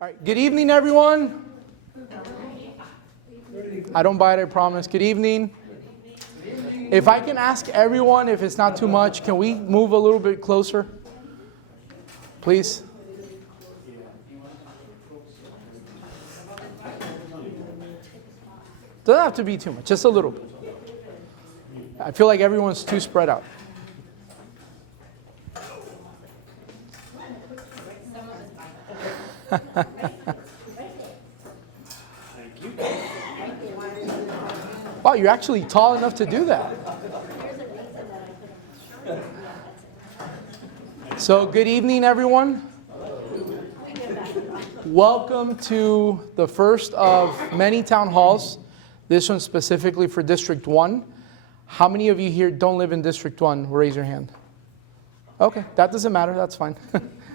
All right, good evening, everyone. I don't bite, I promise. Good evening. If I can ask everyone, if it's not too much, can we move a little bit closer? Please. Doesn't have to be too much, just a little bit. I feel like everyone's too spread out. Wow, you're actually tall enough to do that. So, good evening, everyone. Welcome to the first of many town halls. This one specifically for District 1. How many of you here don't live in District 1? Raise your hand. Okay, that doesn't matter. That's fine.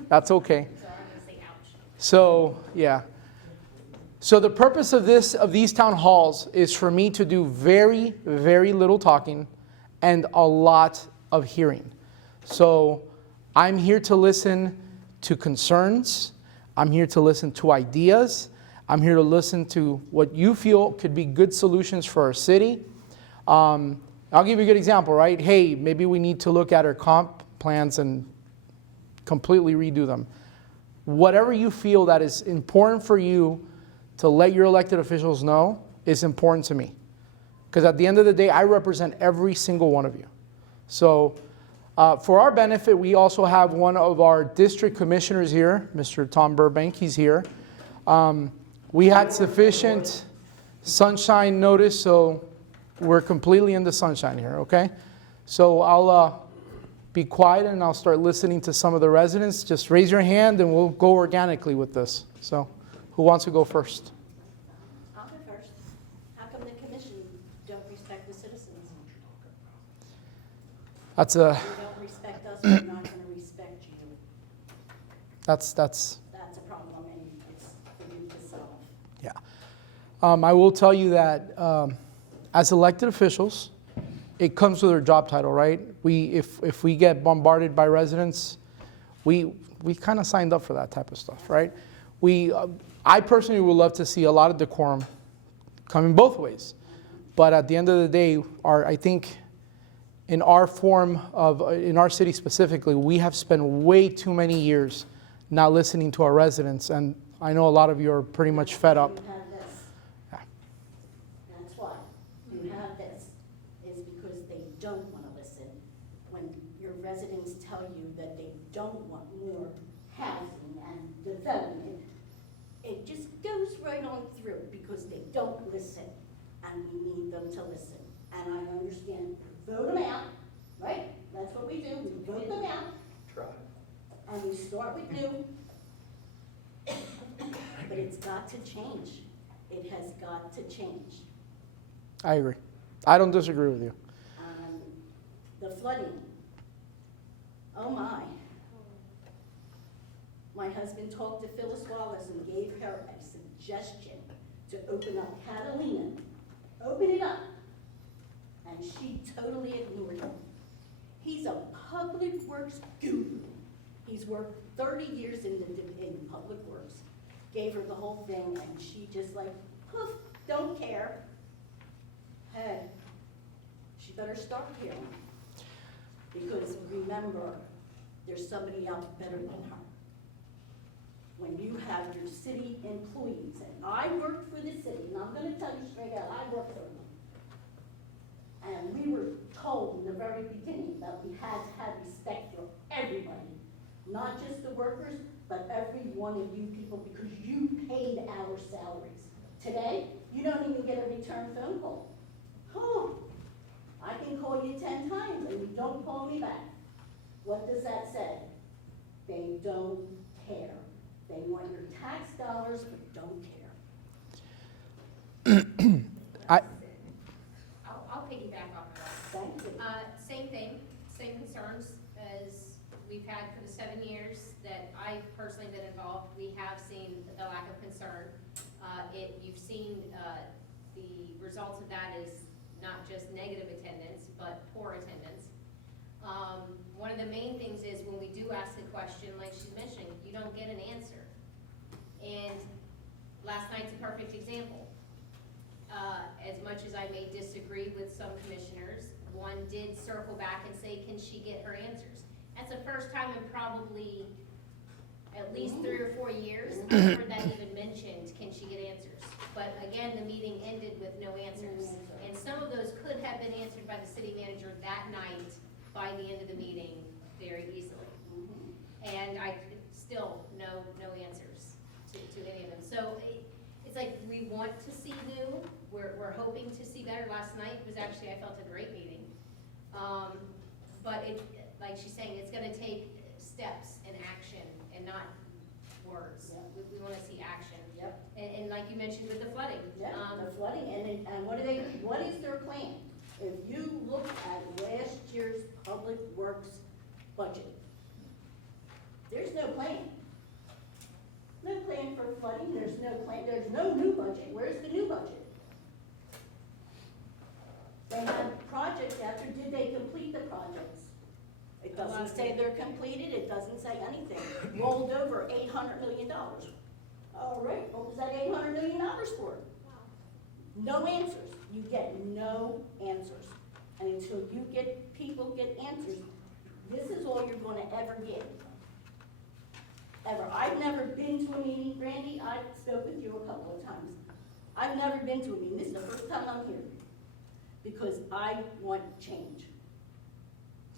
That's okay. So, yeah. So the purpose of these town halls is for me to do very, very little talking and a lot of hearing. So I'm here to listen to concerns. I'm here to listen to ideas. I'm here to listen to what you feel could be good solutions for our city. I'll give you a good example, right? Hey, maybe we need to look at our comp plans and completely redo them. Whatever you feel that is important for you to let your elected officials know is important to me. Because at the end of the day, I represent every single one of you. So for our benefit, we also have one of our district commissioners here, Mr. Tom Burbank, he's here. We had sufficient sunshine notice, so we're completely in the sunshine here, okay? So I'll be quiet and I'll start listening to some of the residents. Just raise your hand and we'll go organically with this. So who wants to go first? I'll go first. How come the commission don't respect the citizens? That's You don't respect us, we're not going to respect you. That's That's a problem, and it's for you to solve. yeah. I will tell you that as elected officials, it comes with our job title, right? If we get bombarded by residents, we kind of signed up for that type of stuff, right? I personally would love to see a lot of decorum coming both ways, but at the end of the day, I think in our in our city specifically, we have spent way too many years not listening to our residents, and I know a lot of you are pretty much fed up. You have this. Yeah. That's why. You have this, is because they don't want to listen. When your residents tell you that they don't want more housing and development, it just goes right on through because they don't listen, and we need them to listen. And I understand, vote them out, right? That's what we do, we vote them out. Try. And we start with new. But it's got to change. It has got to change. I agree. I don't disagree with you. The flooding. Oh my. My husband talked to Phyllis Wallace and gave her a suggestion to open up Catalina. Open it up. And she totally ignored him. He's a public works guru. He's worked 30 years in public works. Gave her the whole thing and she just like, poof, don't care. Hey, she better start caring. Because remember, there's somebody else better than her. When you have your city employees, and I worked for the city, and I'm going to tell you straight out, I worked for them. And we were told in the very beginning that we had to have respect for everybody, not just the workers, but every one of you people, because you paid our salaries. Today, you don't even get a return phone call. Oh, I can call you 10 times and you don't call me back. What does that say? They don't care. They want your tax dollars, but don't care. I'll piggyback off of that. Thank you. Same thing, same concerns as we've had for the 7 years that I've personally been involved. We have seen the lack of concern. You've seen the results of that is not just negative attendance, but poor attendance. One of the main things is when we do ask the question, like she's mentioning, you don't get an answer. And example, as much as I may disagree with some commissioners, one did circle back and say, can she get her answers? That's the first time in probably at least 3 or 4 years I've heard that even mentioned, can she get answers? But again, the meeting ended with no answers. And some of those could have been answered by the city manager that night by the end of the meeting very easily. And I still no answers to any of them. So it's like we want to see new, we're hoping to see better. Last night was actually, I felt, a great meeting. But it, like she's saying, it's gonna take steps and action and not words. Yeah. We wanna see action. Yep. And like you mentioned with the flooding. Yeah, the flooding, and what is their plan? If you look at last year's public works budget, there's no plan. No plan for flooding, there's no new budget. Where's the new budget? They had projects after, did they complete the projects? It doesn't say they're completed, it doesn't say anything. Rolled over $800 million. All right, what was that $800 million for? No answers. You get no answers. And until people get answers, this is all you're gonna ever get. Ever. I've never been to a meeting, Brandy, I've spoke with you a couple of times. I've never been to a meeting, this is the first time I'm here. Because I want change.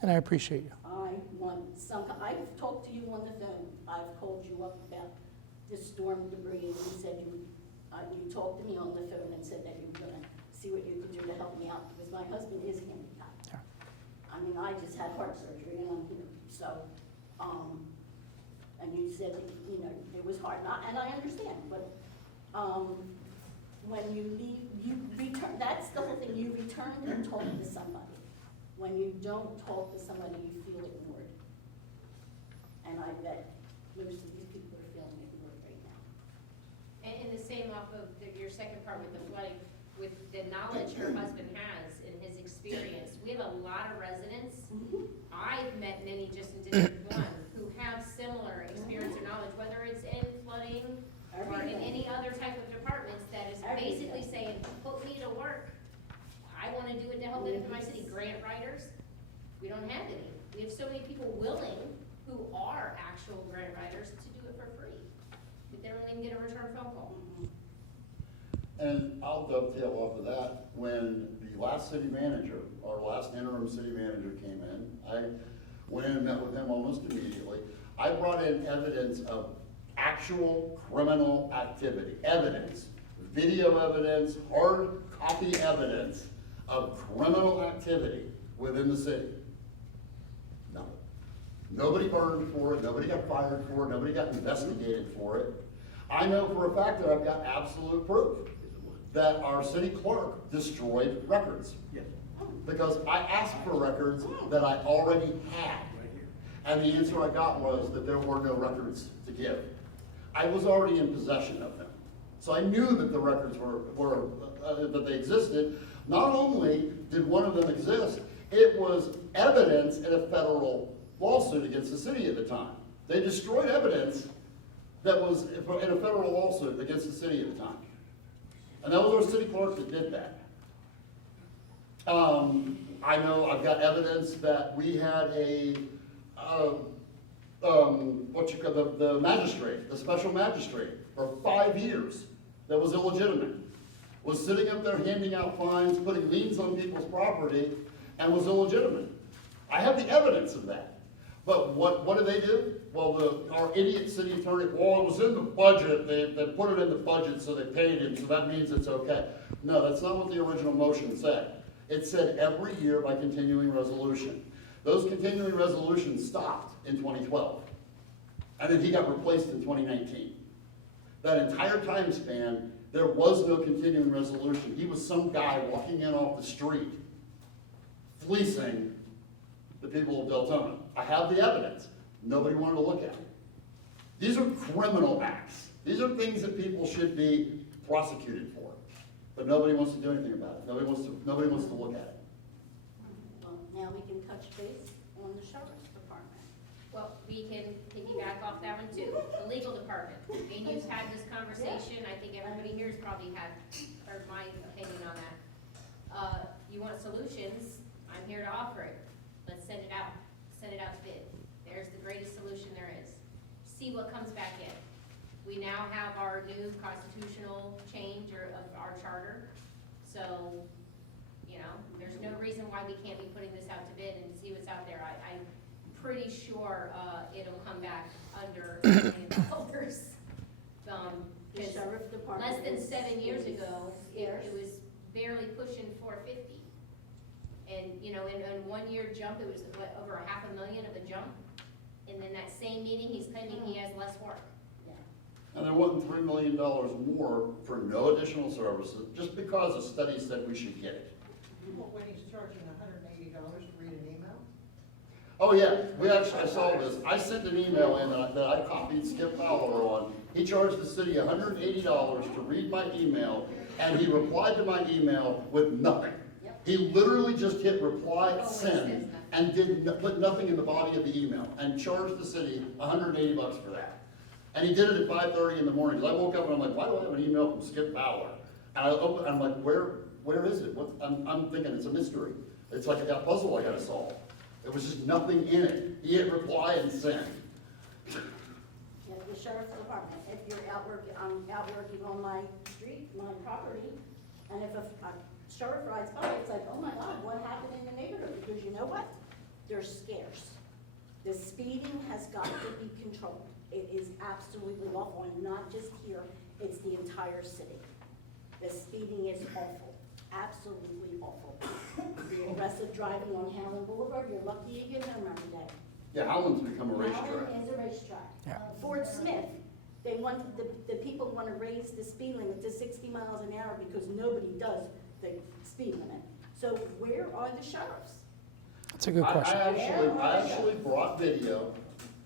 And I appreciate you. I've talked to you on the phone, I've called you up about the storm debris, and you said you talked to me on the phone and said that you were gonna see what you could do to help me out, because my husband is handicapped. Yeah. I mean, I just had heart surgery and I'm here, so, and you said that, you know, it was hard, and I understand, but, when you leave, you return, that's the whole thing, you return and talk to somebody. When you don't talk to somebody, you feel ignored. And I bet most of these people are feeling ignored right now. And the same off of your second part with the flooding, with the knowledge her husband has in his experience, we have a lot of residents. I've met many just in District 1 who have similar experience or knowledge, whether it's in flooding or in any other type of departments, that is basically saying, put me to work. I want to do it to help benefit my city. Grant writers, we don't have any. We have so many people willing who are actual grant writers to do it for free, but they don't even get a return phone call. And I'll dovetail off of that. When the last city manager, our last interim city manager came in, I went in and met with him almost immediately. I brought in evidence of actual criminal activity, evidence, video evidence, hard copy evidence of criminal activity within the city. No. Nobody burned for it, nobody got fired for it, nobody got investigated for it. I know for a fact that I've got absolute proof that our city clerk destroyed records. Yes. Because I asked for records that I already had. And the answer I got was that there were no records to give. I was already in possession of them. So I knew that the records were that they existed. Not only did one of them exist, it was evidence in a federal lawsuit against the city at the time. They destroyed evidence that was in a federal lawsuit against the city at the time. And that was our city clerk that did that. I know I've got evidence that we had the magistrate, the special magistrate, for 5 years that was illegitimate, was sitting up there handing out fines, putting liens on people's property, and was illegitimate. I have the evidence of that. But what did they do? Well, our idiot city attorney, well, it was in the budget, they put it in the budget, so they paid him, so that means it's okay. No, that's not what the original motion said. It said every year by continuing resolution. Those continuing resolutions stopped in 2012. And then he got replaced in 2019. That entire time span, there was no continuing resolution. He was some guy walking in off the street, fleecing the people of Deltona. I have the evidence. Nobody wanted to look at it. These are criminal acts. These are things that people should be prosecuted for. But nobody wants to do anything about it. Nobody wants to look at it. Well, now we can touch base on the sheriff's department. Well, we can piggyback off that one too. The legal department. Me and you've had this conversation. I think everybody here has probably heard my opinion on that. You want solutions, I'm here to offer it. Let's send it out to bid. There's the greatest solution there is. See what comes back in. We now have our new constitutional change of our charter. So, you know, there's no reason why we can't be putting this out to bid and see what's out there. I'm pretty sure, it'll come back under $1 million. The sheriff department. Less than is 7 years ago, scarce. it was barely pushing 450. And, you know, in 1 year jump, it was what, over $500,000 of a jump? And then that same meeting, he's claiming he has less work. And they're wanting $3 million more for no additional services, just because a study said we should get it. Well, when he's charging $180 to read an email? Oh, yeah, I saw this. I sent an email in that I copied Skip Fowler on. He charged the city $180 to read my email, and he replied to my email with nothing. He literally just hit reply, send, and put nothing in the body of the email, and charged the city $180 for that. And he did it at 5:30 in the morning. 'Cause I woke up and I'm like, why do I have an email from Skip Fowler? And I'm like, where is it? I'm thinking it's a mystery. It's like a puzzle I gotta solve. There was just nothing in it. He hit reply and send. Yeah, the sheriff's department, if you're out working on my street, my property, and if a sheriff rides by, it's like, oh my God, what happened in the neighborhood? Because you know what? They're scarce. The speeding has got to be controlled. It is absolutely awful, and not just here, it's the entire city. The speeding is awful, absolutely awful. The aggressive driving on Howland Boulevard, you're lucky you get home every day. Yeah, Howland's become a racetrack. Howland is a racetrack. Yeah. Fort Smith, they want, the people want to raise the speed limit to 60 miles an hour because nobody does the speed limit. So where are the sheriffs? That's a good question. I actually brought video.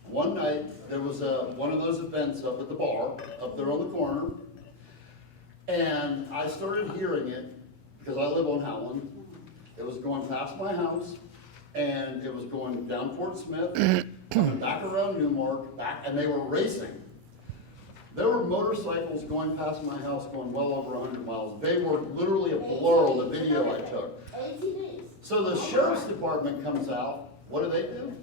One night, there was one of those events up at the bar, up there on the corner. And I started hearing it, because I live on Howland. It was going past my house, and it was going down Fort Smith, coming back around Newmark, and they were racing. There were motorcycles going past my house going well over 100 miles. They were literally a blur on the video I took. ATVs. So the sheriff's department comes out, what do?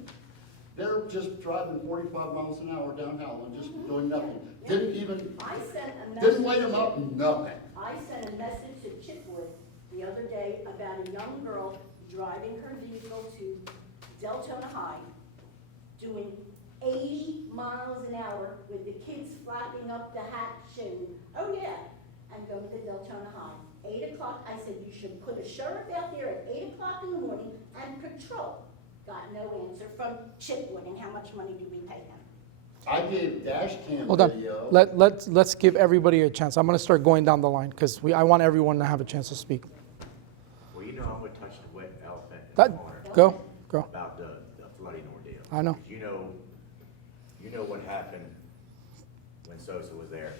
They're just driving 45 miles an hour down Howland, just doing nothing. Didn't even, I sent a message. didn't light them up, nothing. I sent a message to Chipwood the other day about a young girl driving her vehicle to Deltona High, doing 80 miles an hour with the kids flapping up the hatch and, oh yeah, and going to Deltona High. 8 o'clock, I said, you should put a sheriff out there at 8 o'clock in the morning and patrol. Got no answer from Chipwood, and how much money do we pay them? I gave dash cam Hold on. video. Let's give everybody a chance. I'm going to start going down the line because I want everyone to have a chance to speak. Well, you know, I'm gonna touch the wet elephant in the That, corner go. about the flooding ordeal. I know. You know what happened when Sosa was there.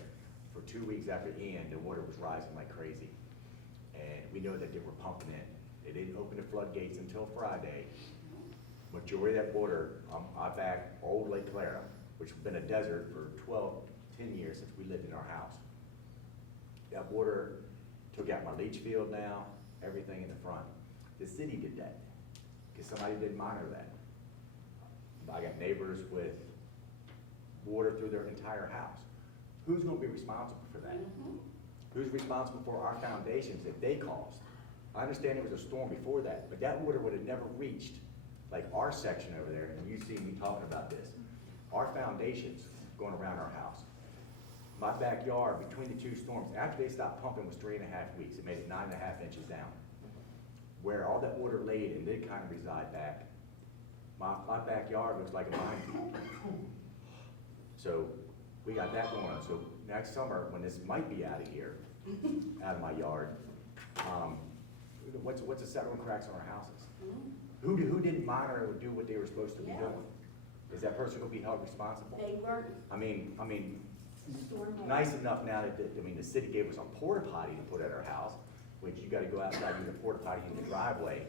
For 2 weeks after Ian, the water was rising like crazy. And we know that they were pumping in. They didn't open the floodgates until Friday. Majority of that water, I back old Lake Clara, which has been a desert for 10 years since we lived in our house. That water took out my leach field now, everything in the front. The city did that, because somebody didn't monitor that. I got neighbors with water through their entire house. Who's gonna be responsible for that? Who's responsible for our foundations that they caused? I understand there was a storm before that, but that water would have never reached, like our section over there, and you see me talking about this. Our foundations going around our house. My backyard, between the two storms, after they stopped pumping, was 3.5 weeks. It made it 9.5 inches down. Where all that water laid and did kind of reside back, my backyard looks like a mine. So we got that going on. So next summer, when this might be out of here, out of my yard, what's the settling cracks on our houses? Who didn't monitor or do what they were supposed to be Yeah. doing? Is that person gonna be held responsible? They weren't. I mean, Storm nice enough now that, the city gave us a porta potty to put at our house, which you gotta go outside and use a porta potty in the driveway,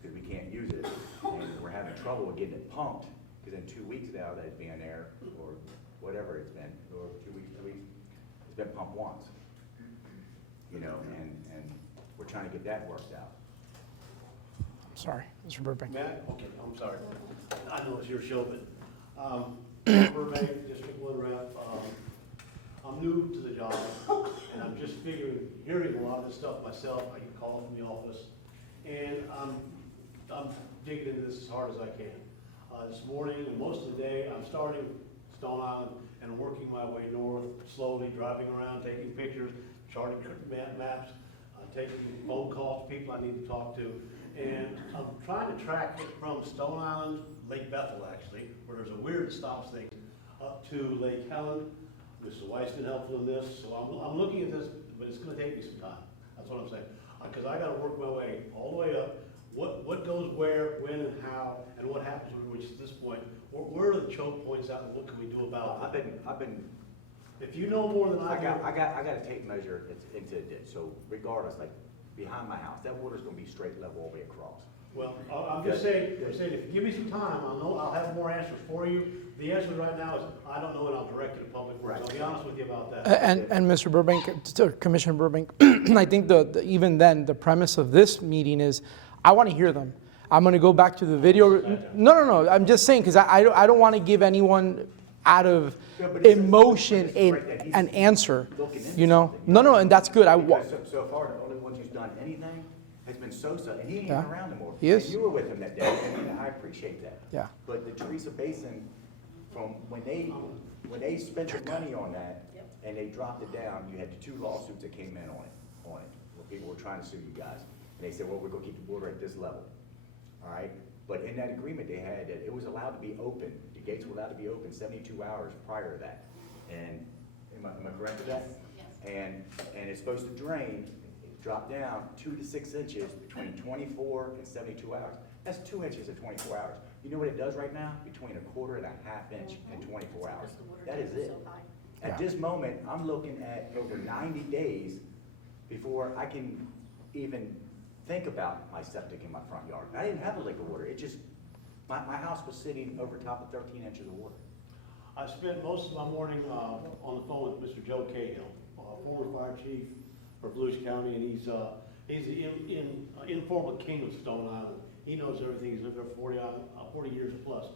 because we can't use it. And we're having trouble with getting it pumped, because in 2 weeks now that it's been there, or whatever it's been, or 2 weeks, it's been pumped once. You know, and we're trying to get that worked out. Sorry, Mr. Burbank. Matt, okay, I'm sorry. I know it's your show, but, Burbank, District 1 rep, I'm new to the job, and I'm just hearing a lot of this stuff myself. I get calls from the office, and I'm digging into this as hard as I can. This morning, and most of the day, I'm starting Stone Island and working my way north, slowly driving around, taking pictures, charting maps, taking phone calls to people I need to talk to. And I'm trying to track it from Stone Island, Lake Bethel actually, where there's a weird that stops things, up to Lake Helen. Mrs. White's been helpful in this, so I'm looking at this, but it's gonna take me some time. That's what I'm saying. Because I gotta work my way all the way up. What goes where, when, and how, and what happens when we reach this point? Where are the choke points out, and what can we do about it? I've been, If you know more than I do. I got a tape measure into a ditch, so regardless, like, behind my house, that water's gonna be straight level all the way across. Well, I'm just saying, if you give me some time, I'll have more answers for you. The answer right now is, I don't know, and I'll direct it to Public Works. I'll be honest with you about that. And Mr. Burbank, Commissioner Burbank, I think even then, the premise of this meeting is, I want to hear them. I'm going to go back to the video. No, I'm just saying, because I don't want to give anyone out of emotion an answer, you know? No, and that's good. Because so far, the only one who's done anything has been Sosa, and he ain't even Yeah. around anymore. He is. And you were with him that day, and I appreciate that. Yeah. But the Teresa Basin, from when they spent the money on that, and they dropped it down, you had the 2 lawsuits that came in on it, where people were trying to sue you guys. And they said, well, we're gonna keep the water at this level, all right? But in that agreement, they had that it was allowed to be open, the gates were allowed to be open 72 hours prior to that. And, am I correct with that? Yes. And it's supposed to drain, drop down 2 to 6 inches between 24 and 72 hours. That's 2 inches in 24 hours. You know what it does right now? Between 1/4 and 1/2 inch in 24 hours. That is it. At this moment, I'm looking at over 90 days before I can even think about my septic in my front yard. I didn't have a lick of water. It just, my house was sitting over top of 13 inches of water. I spent most of my morning on the phone with Mr. Joe Cahill, former fire chief for Volusia County, and he's the informal king of Stone Island. He knows everything. He's lived there 40 years plus.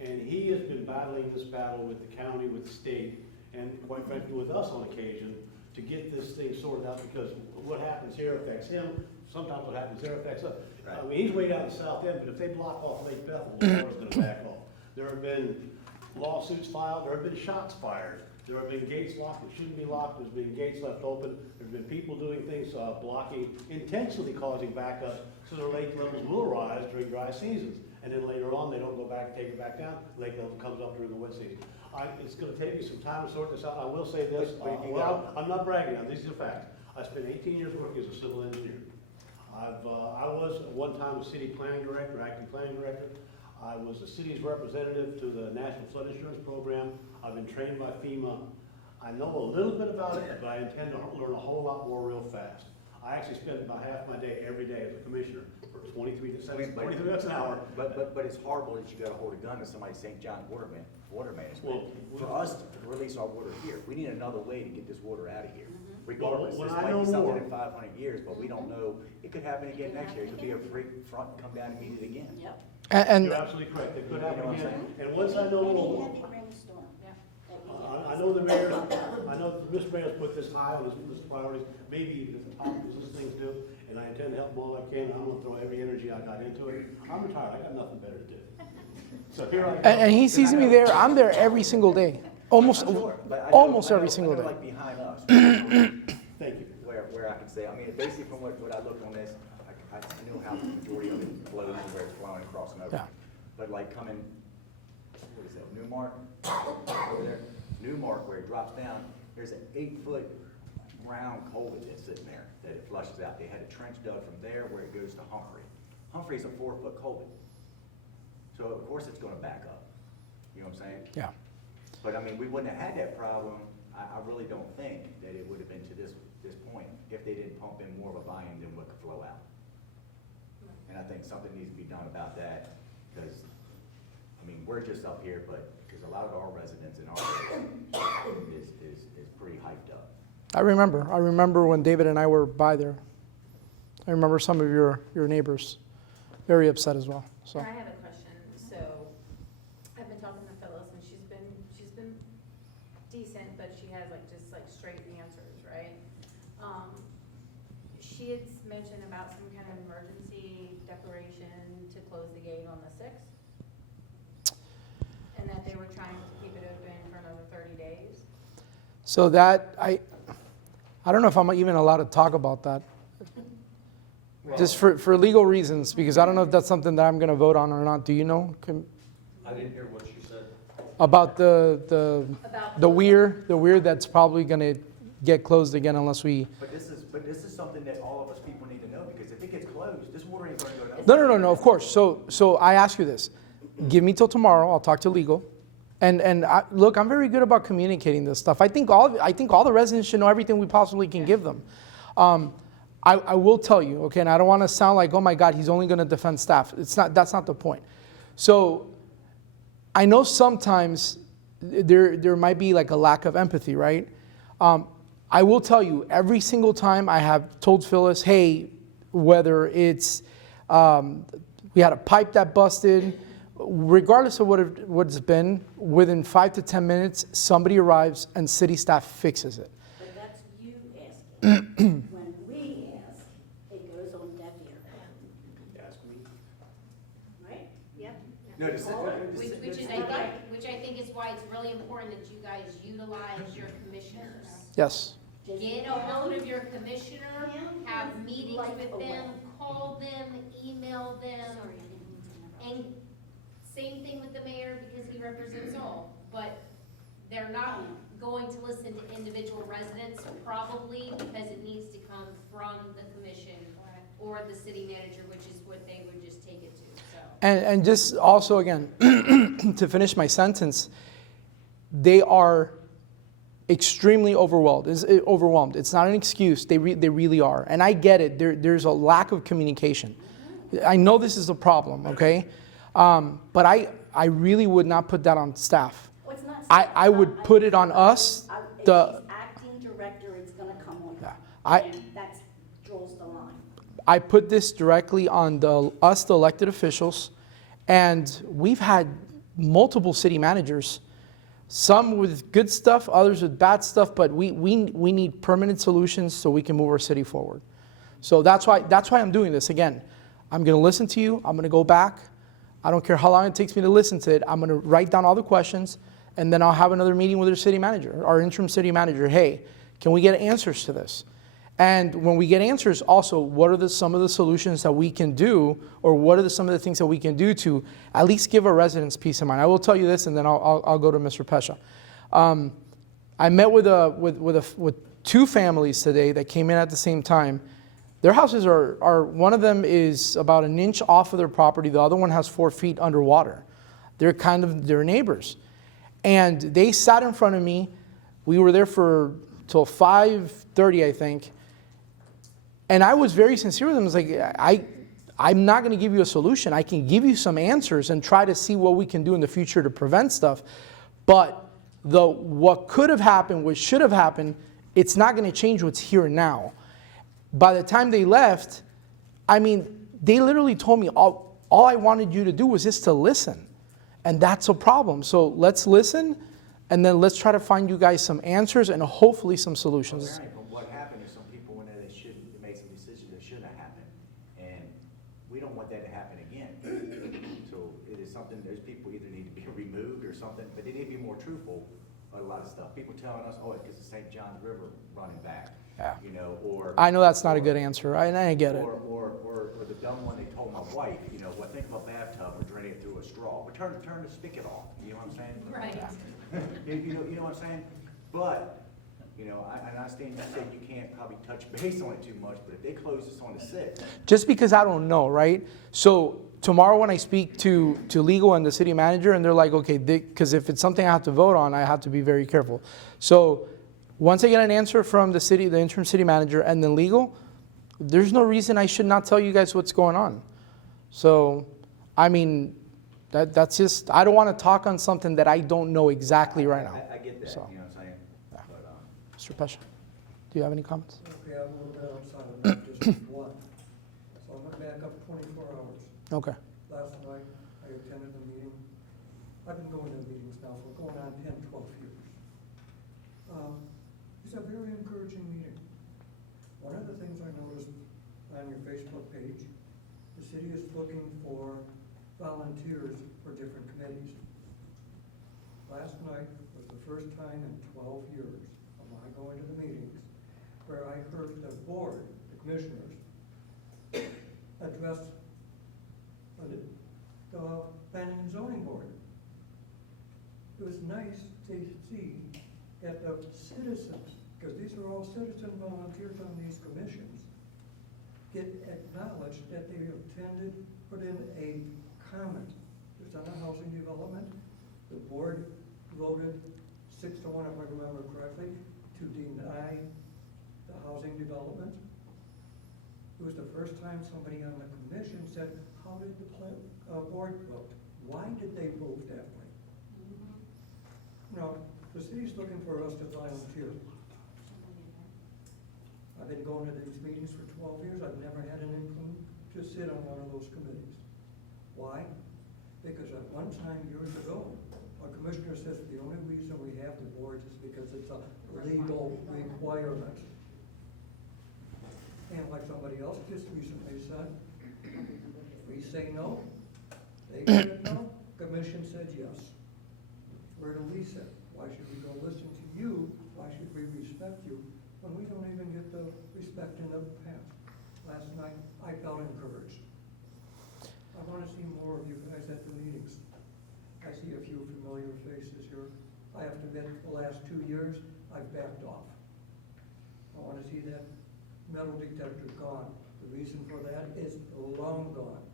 And he has been battling this battle with the county, with the state, and quite frankly with us on occasion, to get this thing sorted out, because what happens here affects him. Sometimes what happens there affects us. I mean, he's way down the south end, but if they block off Lake Bethel, the water's gonna back off. There have been lawsuits filed, there have been shots fired, there have been gates locked that shouldn't be locked, there's been gates left open, there's been people doing things, blocking, intentionally causing backup, so their lake levels will rise during dry seasons. And then later on, they don't go back, take it back down, lake level comes up during the wet season. It's gonna take me some time to sort this out. I will say this, I'm not bragging on, these are the facts. I spent 18 years working as a civil engineer. I was at one time a city planning director, acting planning director. I was the city's representative to the National Flood Insurance Program. I've been trained by FEMA. I know a little bit about it, but I intend to learn a whole lot more real fast. I actually spend about half my day every day as a commissioner for 23 minutes an hour. But it's horrible that you gotta hold a gun to somebody's St. John water management. Well, For us to release our water here, we need another way to get this water out of here. Regardless, When this I might know be something more- in 500 years, but we don't know. It could happen again next year. It could be a freak front and come down and meet it again. Yep. And You're absolutely correct, it could happen You know what I'm again. And once I know a little more, Heavy rainstorm. I know the mayor, I know Mr. Mayor's put this high on his list of priorities, maybe even at the top, because those things do, and I intend to help them all I can. I'm gonna throw every energy I got into it. I'm retired, I got nothing better to do. So here I go. and he sees me there. I'm there every single day, almost I'm sure, but I know- every single I know, day. like behind us, Thank you. where I can say, I mean, basically from what I looked on this, I know how the majority of it flows and where it's flowing and crossing over. Yeah. But like coming, what is that, Newmark, over there, Newmark, where it drops down, there's an 8-foot round culvert that's sitting there that it flushes out. They had a trench dug from there where it goes to Humphrey. Humphrey's a 4-foot culvert. So of course it's gonna back up. You know what I'm saying? Yeah. But I mean, we wouldn't have had that problem, I really don't think that it would have been to this point if they didn't pump in more of a volume than what could flow out. And I think something needs to be done about that, because, I mean, we're just up here, but, because a lot of our residents in our area is pretty hyped up. I remember when David and I were by there. I remember some of your neighbors very upset as well, so. I have a question. So I've been talking to Phyllis and she's been decent, but she has just straight answers, right? She had mentioned about some kind of emergency declaration to close the gate on the 6th. And that they were trying to keep it open for another 30 days. So that, I don't know if I'm even allowed to talk about that. Just for legal reasons, because I don't know if that's something that I'm going to vote on or not. Do you know? I didn't hear what she said. About the weir that's probably going to get closed again unless we. But this is something that all of us people need to know, because if it gets closed, this water ain't gonna go down. No, of course. So I ask you this. Give me till tomorrow. I'll talk to legal. And look, I'm very good about communicating this stuff. I think all the residents should know everything we possibly can give them. I will tell you, okay, and I don't want to sound like, oh my God, he's only going to defend staff. That's not the point. So I know sometimes there might be like a lack of empathy, right? I will tell you, every single time I have told Phyllis, hey, whether it's we had a pipe that busted, regardless of what it's been, within 5 to 10 minutes, somebody arrives and city staff fixes it. But that's you asking. When we ask, it goes on deaf ear. Ask me. Right? Yep. No, Which I think is why it's really important that you guys utilize your commissioners. Yes. Get a hold of your commissioner, have meetings with them, call them, email them. And same thing with the mayor, because he represents all, but they're not going to listen to individual residents, probably because it needs to come from the commission or the city manager, which is what they would just take it to, so. And just also, again, to finish my sentence, they are extremely overwhelmed. It's not an excuse. They really are. And I get it. There's a lack of communication. I know this is a problem, okay? But I really would not put that on staff. Well, it's not I would put it on us. If she's acting director, it's gonna come on her. And that draws the line. I put this directly on us, the elected officials, and we've had multiple city managers, some with good stuff, others with bad stuff, but we need permanent solutions so we can move our city forward. So that's why I'm doing this. Again, I'm going to listen to you. I'm going to go back. I don't care how long it takes me to listen to it. I'm going to write down all the questions, and then I'll have another meeting with our city manager, our interim city manager. Hey, can we get answers to this? And when we get answers, also, what are some of the solutions that we can do, or what are some of the things that we can do to at least give our residents peace of mind? I will tell you this, and then I'll go to Mr. Pesha. I met with two families today that came in at the same time. Their houses are one of them is about an inch off of their property. The other one has 4 feet underwater. They're they're neighbors. And they sat in front of me. We were there till 5:30, I think. And I was very sincere with them. I was like, I'm not going to give you a solution. I can give you some answers and try to see what we can do in the future to prevent stuff. But what could have happened, what should have happened, it's not going to change what's here and now. By the time they left, I mean, they literally told me all I wanted you to do was just to listen. And that's a problem. So let's listen, and then let's try to find you guys some answers and hopefully some solutions. But what happened is some people went there, they made some decisions that shouldn't have happened. And we don't want that to happen again. So it is something, there's people either need to be removed or something, but they need to be more truthful about a lot of stuff. People telling us, oh, it's the St. Johns River running back. Yeah. You know, or I know that's not a good answer. I get it. Or the dumb one they told my wife, you know, well, think of a bathtub and draining it through a straw. But turn the spigot off. You know what I'm saying? Right. You know what I'm saying? But, you know, I understand you said you can't probably touch base on it too much, but if they close this on the 6th. Just because I don't know, right? So tomorrow when I speak to legal and the city manager, and they're like, okay, because if it's something I have to vote on, I have to be very careful. So once I get an answer from the interim city manager and then legal, there's no reason I should not tell you guys what's going on. So, I mean, That's just, I don't want to talk on something that I don't know exactly right now. I get that, So. you know what I'm saying? Yeah. But, Mr. Pesha, do you have any comments? Okay, I'm a little bit outside of my District 1. So I'm gonna back up 24 hours. Okay. Last night, I attended the meeting. I've been going to meetings now for going on 10, 12 years. It's a very encouraging meeting. One of the things I noticed on your Facebook page, the city is looking for volunteers for different committees. Last night was the first time in 12 years of my going to the meetings where I heard the board, the commissioners, address the planning and zoning board. It was nice to see that the citizens, because these are all citizen volunteers on these commissions, get acknowledged that they attended, put in a comment. It's on a housing development. The board voted 6-1, if I remember correctly, to deny the housing development. It was the first time somebody on the commission said, how did the board vote? Why did they vote that way? Now, the city's looking for us to volunteer. I've been going to these meetings for 12 years. I've never had an income to sit on one of those committees. Why? Because at one time, years ago, a commissioner says the only reason we have the boards is because it's a legal requirement. And like somebody else just recently said, we say no, they said no, commission said yes. Where do we sit? Why should we go listen to you? Why should we respect you when we don't even get the respect in the past? Last night, I felt encouraged. I want to see more of you guys at the meetings. I see a few familiar faces here. I have to admit, the last 2 years, I've backed off. I want to see that metal detector gone. The reason for that is long gone.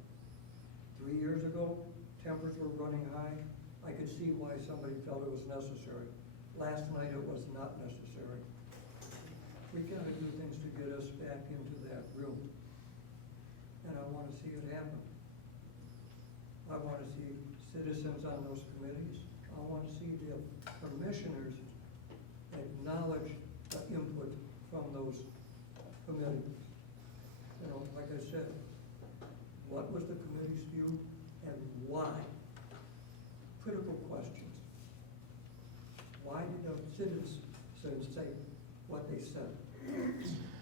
3 years ago, tempers were running high. I could see why somebody felt it was necessary. Last night, it was not necessary. We gotta do things to get us back into that room. And I wanna see it happen. I wanna see citizens on those committees. I wanna see the commissioners acknowledge the input from those committees. You know, like I said, what was the committee's view and why? Critical questions. Why did the citizens say what they said?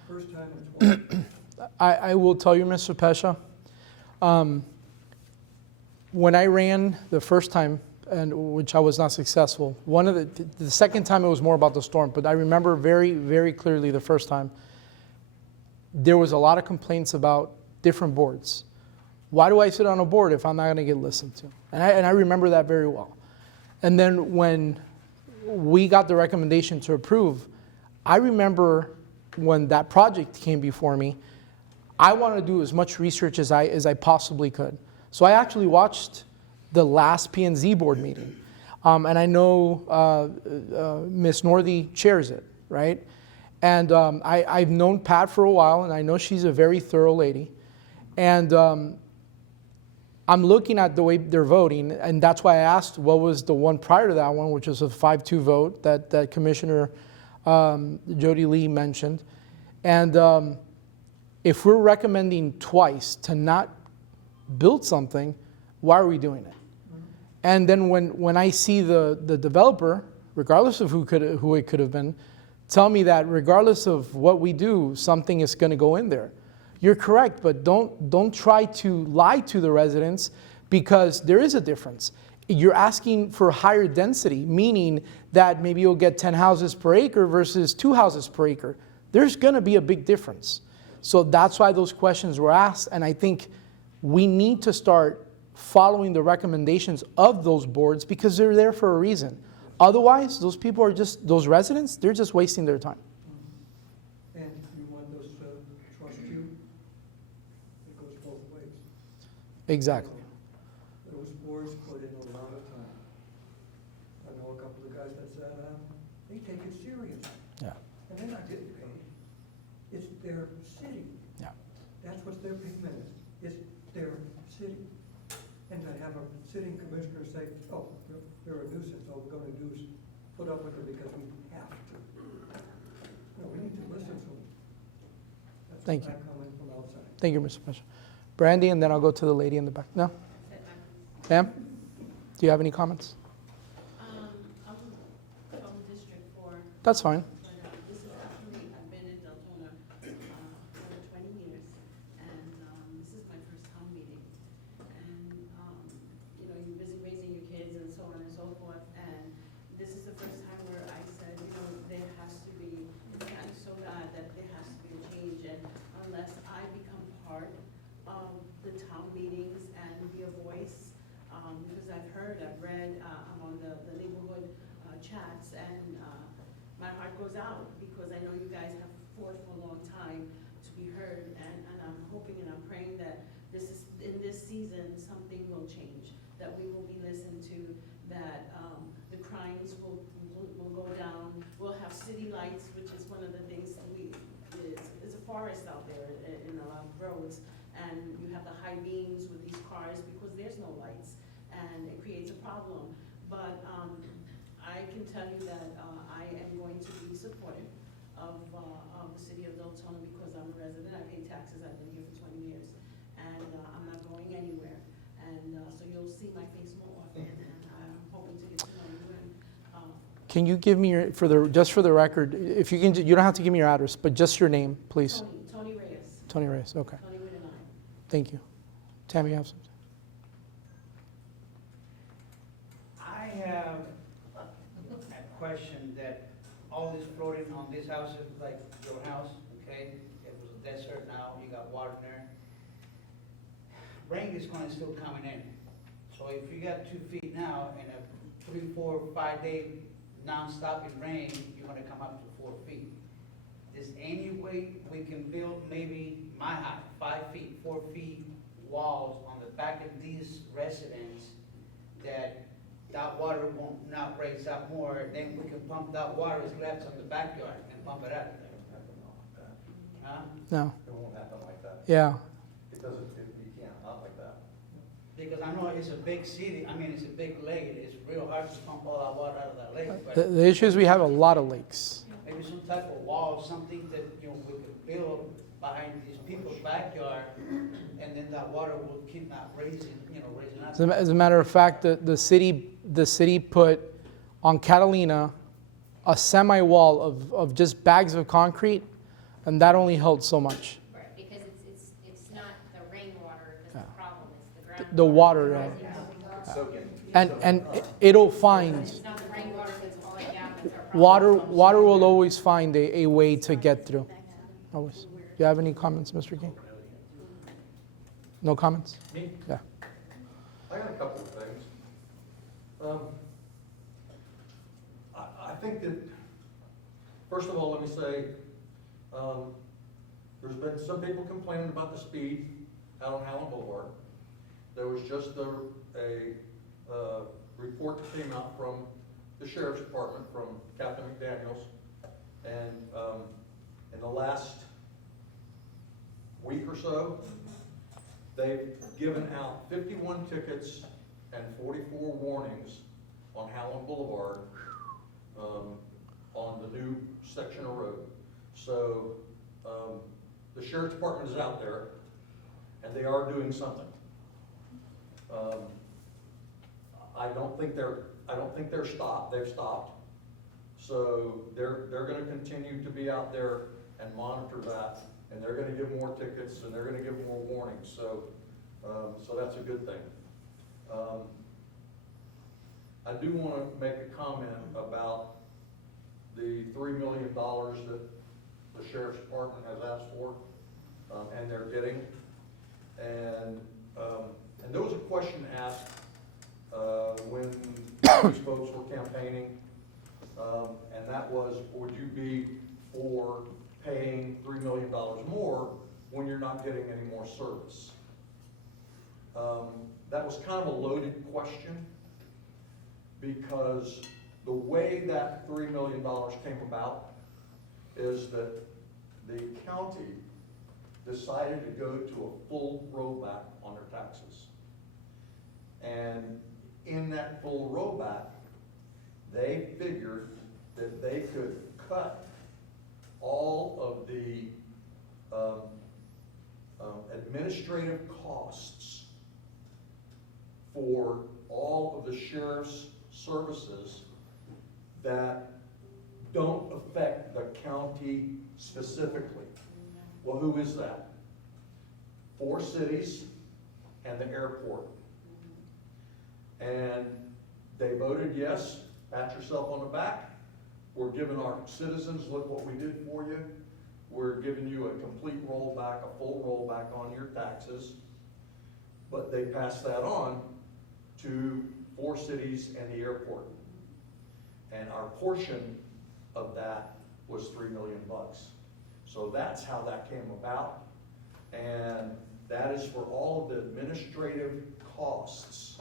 First time in 12 years. I will tell you, Mr. Pesha, when I ran the first time, and which I was not successful, one of the second time it was more about the storm, but I remember very, very clearly the first time, there was a lot of complaints about different boards. Why do I sit on a board if I'm not going to get listened to? And I remember that very well. And then when we got the recommendation to approve, I remember when that project came before me, I wanted to do as much research as I possibly could. So I actually watched the last P&Z board meeting. And I know Ms. Northey chairs it, right? And I've known Pat for a while, and I know she's a very thorough lady. And I'm looking at the way they're voting, and that's why I asked what was the one prior to that one, which was a 5-2 vote that Commissioner Jody Lee mentioned. And if we're recommending twice to not build something, why are we doing it? And then when I see the developer, regardless of who it could have been, tell me that regardless of what we do, something is going to go in there. You're correct, but don't try to lie to the residents, because there is a difference. You're asking for higher density, meaning that maybe you'll get 10 houses per acre versus 2 houses per acre. There's going to be a big difference. So that's why those questions were asked, and I think we need to start following the recommendations of those boards, because they're there for a reason. Otherwise, those people are just, those residents, they're just wasting their time. And you want us to trust you? It goes both ways. Exactly. Those boards put in a lot of time. I know a couple of guys that said, they take it serious. Yeah. And they're not getting paid. It's their city. Yeah. That's what their payment is. It's their city. and to have a sitting commissioner say, oh, they're a nuisance, all we're gonna do is put up with it because we have to. No, we need to listen to them. That's Thank my you. comment from outside. Thank you, Mr. Pasha. Brandy, and then I'll go to the lady in the back. No? Ma'am? Do you have any comments? I'm from District 4. That's fine. But this is actually, I've been in Deltona for over 20 years, and this is my first town meeting. And, you know, you're busy raising your kids and so on and so forth, and this is the first time where I said, you know, there has to be, it's gotten so bad that there has to be a change, and unless I become part of the town meetings and be a voice, because I've heard, I've read, I'm on the neighborhood chats, and my heart goes out, because I know you guys have fought for a long time to be heard, and I'm hoping and I'm praying that this is, in this season, something will change, that we will be listened to, that the crimes will go down, we'll have city lights, which is one of the things that it's a forest out there in a lot of roads, and you have the high beams with these cars because there's no lights, and it creates a problem. But I can tell you that I am going to be supportive of the city of Deltona, because I'm a resident, I pay taxes, I've been here for 20 years, and I'm not going anywhere. And so you'll see my face more often, and I'm hoping to get to know you. And Can you give me your, just for the record, if you can, you don't have to give me your address, but just your name, please. Tony Reyes, Tony Reyes, okay. Tony with an I. Thank you. Tammy, you have something? I have a question that all this floating on this house is like your house, okay? It was a desert, now you got water there. Rain is gonna still coming in. So if you got 2 feet now and a 3, 4, 5 day non-stop in rain, you're gonna come up to 4 feet. Is any way we can build maybe my height, 5 feet, 4 feet walls on the back of these residents that water won't not raise up more, then we can pump that water that's left on the backyard and pump it out there. Huh? No. It won't happen like that. Yeah. It doesn't, you can't, not like that. Because I know it's a big city, I mean, it's a big lake, it's real hard to pump all that water out of that lake, The, but the issue is we have a lot of lakes. maybe some type of wall, something that, you know, we could build behind these people's backyard, and then that water will keep not raising, you know, raising up. As a matter of fact, the city put on Catalina a semi-wall of just bags of concrete, and that only held so much. Right, because it's not the rainwater that's the problem, it's the groundwater. The water, yeah. Rising. Soaking. And it'll find, It's not the rainwater that's falling down that's our problem. water will always find a way to get through. Always. Do you have any comments, Mr. King? No comments? Me? Yeah. I got a couple of things. I think that, first of all, let me say, there's been some people complaining about the speed out on Howland Boulevard. There was just a report that came out from the Sheriff's Department, from Captain McDaniels, and in the last week or so, they've given out 51 tickets and 44 warnings on Howland Boulevard on the new section of road. So the Sheriff's Department is out there, and they are doing something. I don't think they're stopped. They've stopped. So they're going to continue to be out there and monitor that, and they're going to give more tickets, and they're going to give more warnings. So that's a good thing. I do want to make a comment about the $3 million that the Sheriff's Department has asked for, and they're getting. And there was a question asked when these folks were campaigning, and that was, would you be for paying $3 million more when you're not getting any more service? That was kind of a loaded question, because the way that $3 million came about is that the county decided to go to a full rollback on their taxes. And in that full rollback, they figured that they could cut all of the administrative costs for all of the sheriff's services that don't affect the county specifically. Well, who is that? 4 cities and the airport. And they voted yes, pat yourself on the back. We're giving our citizens, look what we did for you. We're giving you a complete rollback, a full rollback on your taxes. But they passed that on to 4 cities and the airport. And our portion of that was $3 million. So that's how that came about. And that is for all of the administrative costs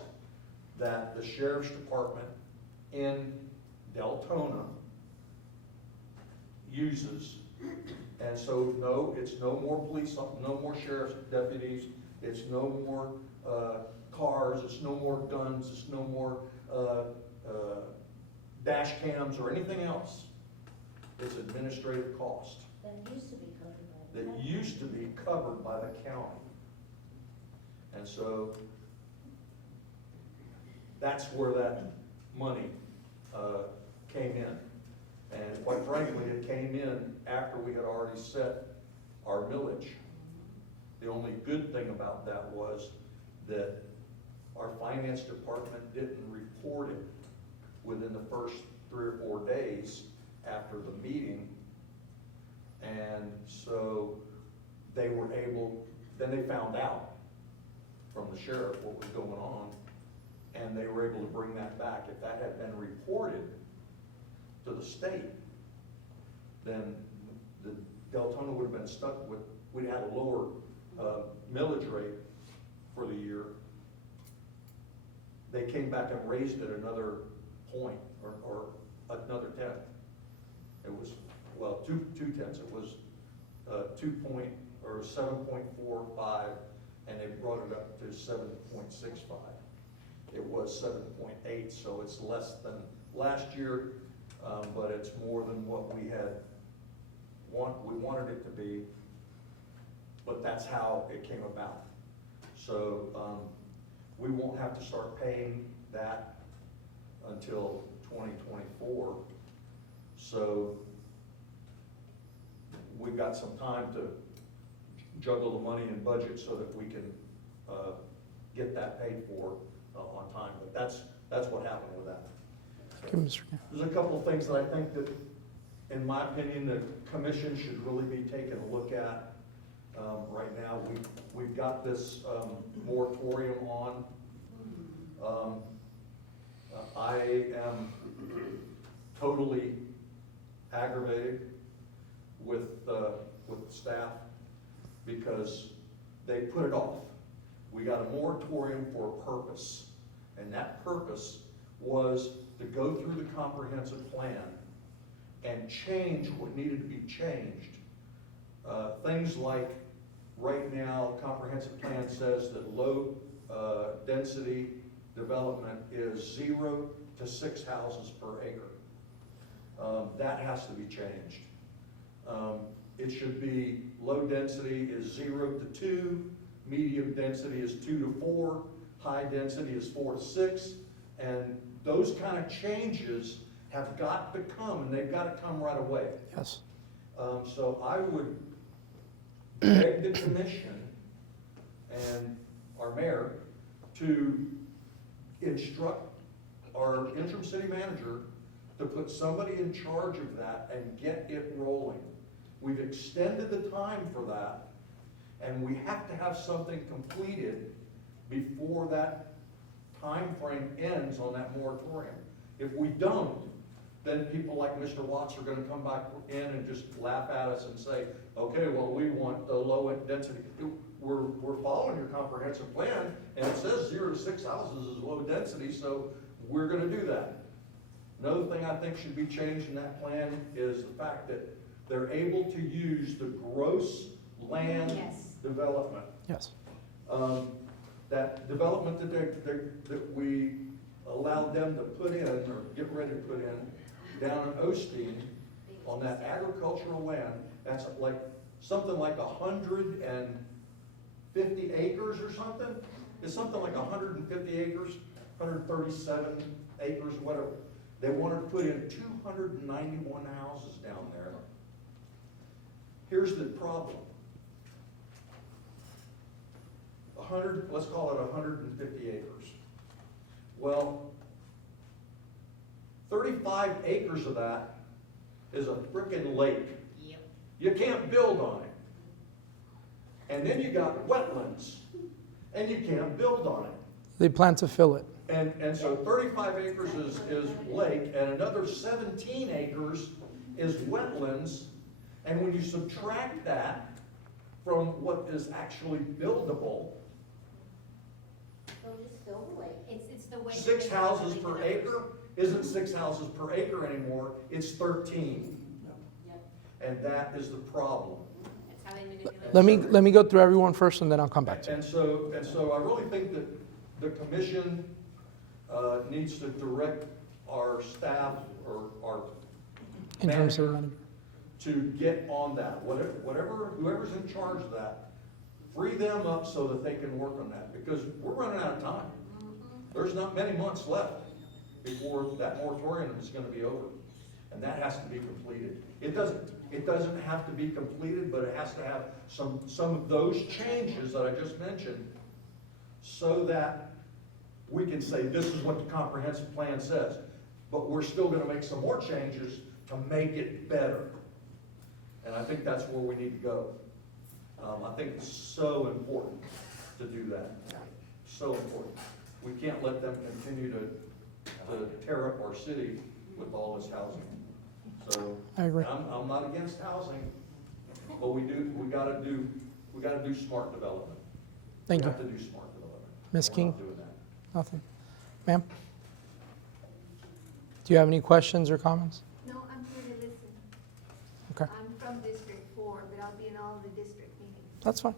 that the sheriff's department in Deltona uses. And so no, it's no more police, no more sheriff's deputies, it's no more cars, it's no more guns, it's no more dash cams or anything else. It's administrative cost That used to be covered by the that county. used to be covered by the county. And so that's where that money came in. And quite frankly, it came in after we had already set our millage. The only good thing about that was that our finance department didn't report it within the first 3 or 4 days after the meeting. And so they were able, then they found out from the sheriff what was going on, and they were able to bring that back. If that had been reported to the state, then the Deltona would have been stuck with, we'd had a lower millage rate for the year. They came back and raised it another point or another 10. It was, well, two tenths. It was 7.45, and they brought it up to 7.65. It was 7.8, so it's less than last year, but it's more than what we had we wanted it to be, but that's how it came about. So we won't have to start paying that until 2024. So we've got some time to juggle the money and budget so that we can get that paid for on time. But that's what happened with that. Okay, Mr. King. There's a couple of things that I think that, in my opinion, the commission should really be taking a look at. Right now, we've got this moratorium on. I am totally aggravated with the staff because they put it off. We got a moratorium for a purpose, and that purpose was to go through the comprehensive plan and change what needed to be changed. Things like, right now, comprehensive plan says that low density development is 0 to 6 houses per acre. That has to be changed. It should be low density is 0 to 2, medium density is 2 to 4, high density is 4 to 6, and those kind of changes have got to come, and they've got to come right away. Yes. So I would beg the commission and our mayor to instruct our interim city manager to put somebody in charge of that and get it rolling. We've extended the time for that, and we have to have something completed before that time frame ends on that moratorium. If we don't, then people like Mr. Watts are gonna come back in and just laugh at us and say, okay, well, we want the low density. We're following your comprehensive plan, and it says 0 to 6 houses is low density, so we're gonna do that. Another thing I think should be changed in that plan is the fact that they're able to use the gross land Yes. development. Yes. that development that we allowed them to put in, or get ready to put in, down in Osteen, on that agricultural land, that's like, something like 150 acres or something? It's something like 150 acres, 137 acres, whatever. They wanted to put in 291 houses down there. Here's the problem. Let's call it 150 acres. Well, 35 acres of that is a frickin' lake. Yep. You can't build on it. And then you got wetlands, and you can't build on it. They plan to fill it. And so 35 acres is lake, and another 17 acres is wetlands. And when you subtract that from what is actually buildable, They'll just fill the lake. It's the way. 6 that they houses calculate per the numbers. acre isn't 6 houses per acre anymore, it's 13. Yep. And that is the problem. That's how they manipulate. Let me go through everyone first, and then I'll come back to you. And so I really think that the commission needs to direct our staff or our Interim city manager manager. to get on that. Whoever's in charge of that, free them up so that they can work on that, because we're running out of time. There's not many months left before that moratorium is gonna be over, and that has to be completed. It doesn't have to be completed, but it has to have some of those changes that I just mentioned, so that we can say, this is what the comprehensive plan says, but we're still gonna make some more changes to make it better. And I think that's where we need to go. I think it's so important to do that, so important. We can't let them continue to tear up our city with all this housing. So, I agree. I'm not against housing, but we gotta do smart development. Thank We you. have to do smart development. Ms. We're King? not doing that. Nothing. Ma'am? Do you have any questions or comments? No, I'm here to listen. Okay, I'm from District 4, but I'll be in all the district meetings. that's fine.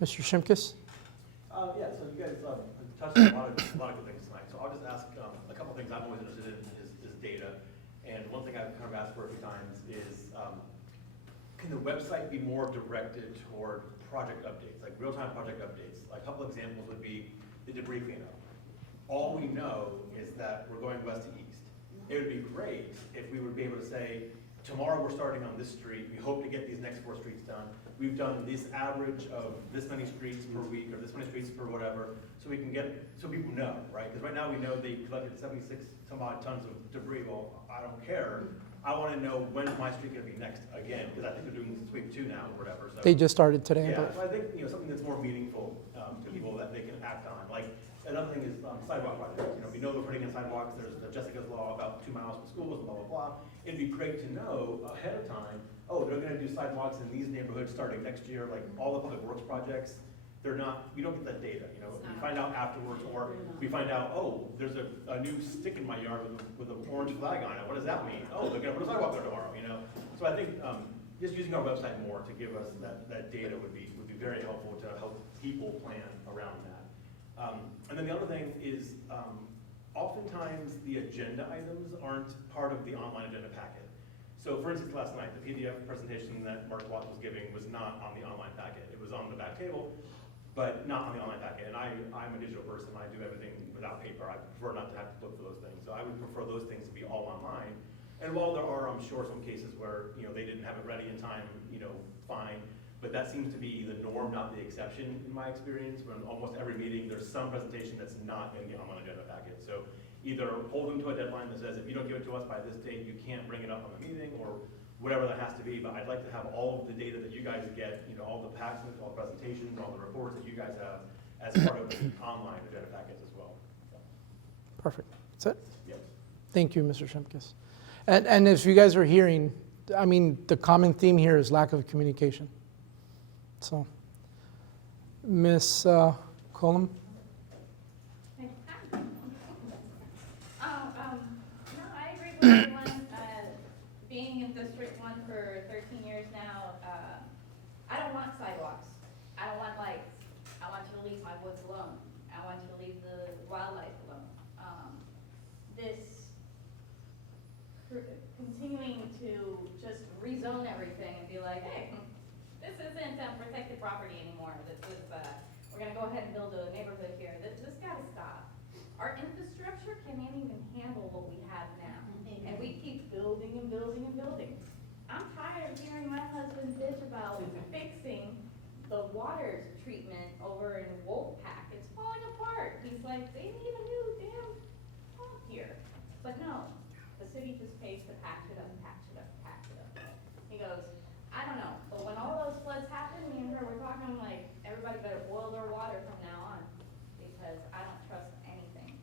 Mr. Shimkus? Yeah, so you guys touched on a lot of good things tonight. So I'll just ask a couple things I'm always interested in is data. And one thing I've kind of asked for a few times is, can the website be more directed toward project updates, like real-time project updates? Like a couple examples would be the debris cleanup. All we know is that we're going west to east. It would be great if we would be able to say, tomorrow we're starting on this street, we hope to get these next 4 streets done. We've done this average of this many streets per week, or this many streets per whatever, so we can so people know, right? Because right now we know they collected 76 some odd tons of debris. Well, I don't care. I want to know when's my street going to be next again, because I think they're doing sweep 2 now or whatever. So, They just started today, I yeah, believe. so I think, something that's more meaningful to people that they can act on. Like, another thing is sidewalk projects. We know they're putting in sidewalks. There's the Jessica's Law about 2 miles from schools and blah, blah, blah. It'd be great to know ahead of time, oh, they're gonna do sidewalks in these neighborhoods starting next year, like all the public works projects. We don't get that data, we find out afterwards, or we find out, oh, there's a new stick in my yard with an orange flag on it. What does that mean? Oh, they're gonna put a sidewalk there tomorrow, So I think just using our website more to give us that data would be very helpful to help people plan around that. And then the other thing is, oftentimes the agenda items aren't part of the online agenda packet. So for instance, last night, the PDF presentation that Mark Watts was giving was not on the online packet. It was on the back table, but not on the online packet. And I'm a digital person. I do everything without paper. I prefer not to have to look for those things. So I would prefer those things to be all online. And while there are, I'm sure, some cases where, they didn't have it ready in time, fine. But that seems to be the norm, not the exception in my experience. When almost every meeting, there's some presentation that's not in the online agenda packet. So either hold them to a deadline that says, if you don't give it to us by this date, you can't bring it up on the meeting, or whatever that has to be. But I'd like to have all of the data that you guys get, all the packs, all the presentations, all the reports that you guys have as part of the online agenda packets as well. So, Perfect. That's it? yes. Thank you, Mr. Shimkus. And as you guys are hearing, the common theme here is lack of communication. So, Ms. Colum? No, I agree with everyone. Being in District 1 for 13 years now, I don't want sidewalks. I don't want lights. I want to release my woods alone. property anymore. We're gonna go ahead and build a neighborhood here. This gotta stop. Our infrastructure can't even handle what we have now. And we keep building and building and building. I'm tired of hearing my husband bitch about fixing the water treatment over in Wolfpack. It's falling apart. He's like, they need a new damn pump here. But no, the city just pays to patch it up, patch it up, patch it up. He goes, I don't know, but when all those floods happen, me and her were talking, I'm like, everybody better boil their water from now on, because I don't trust anything.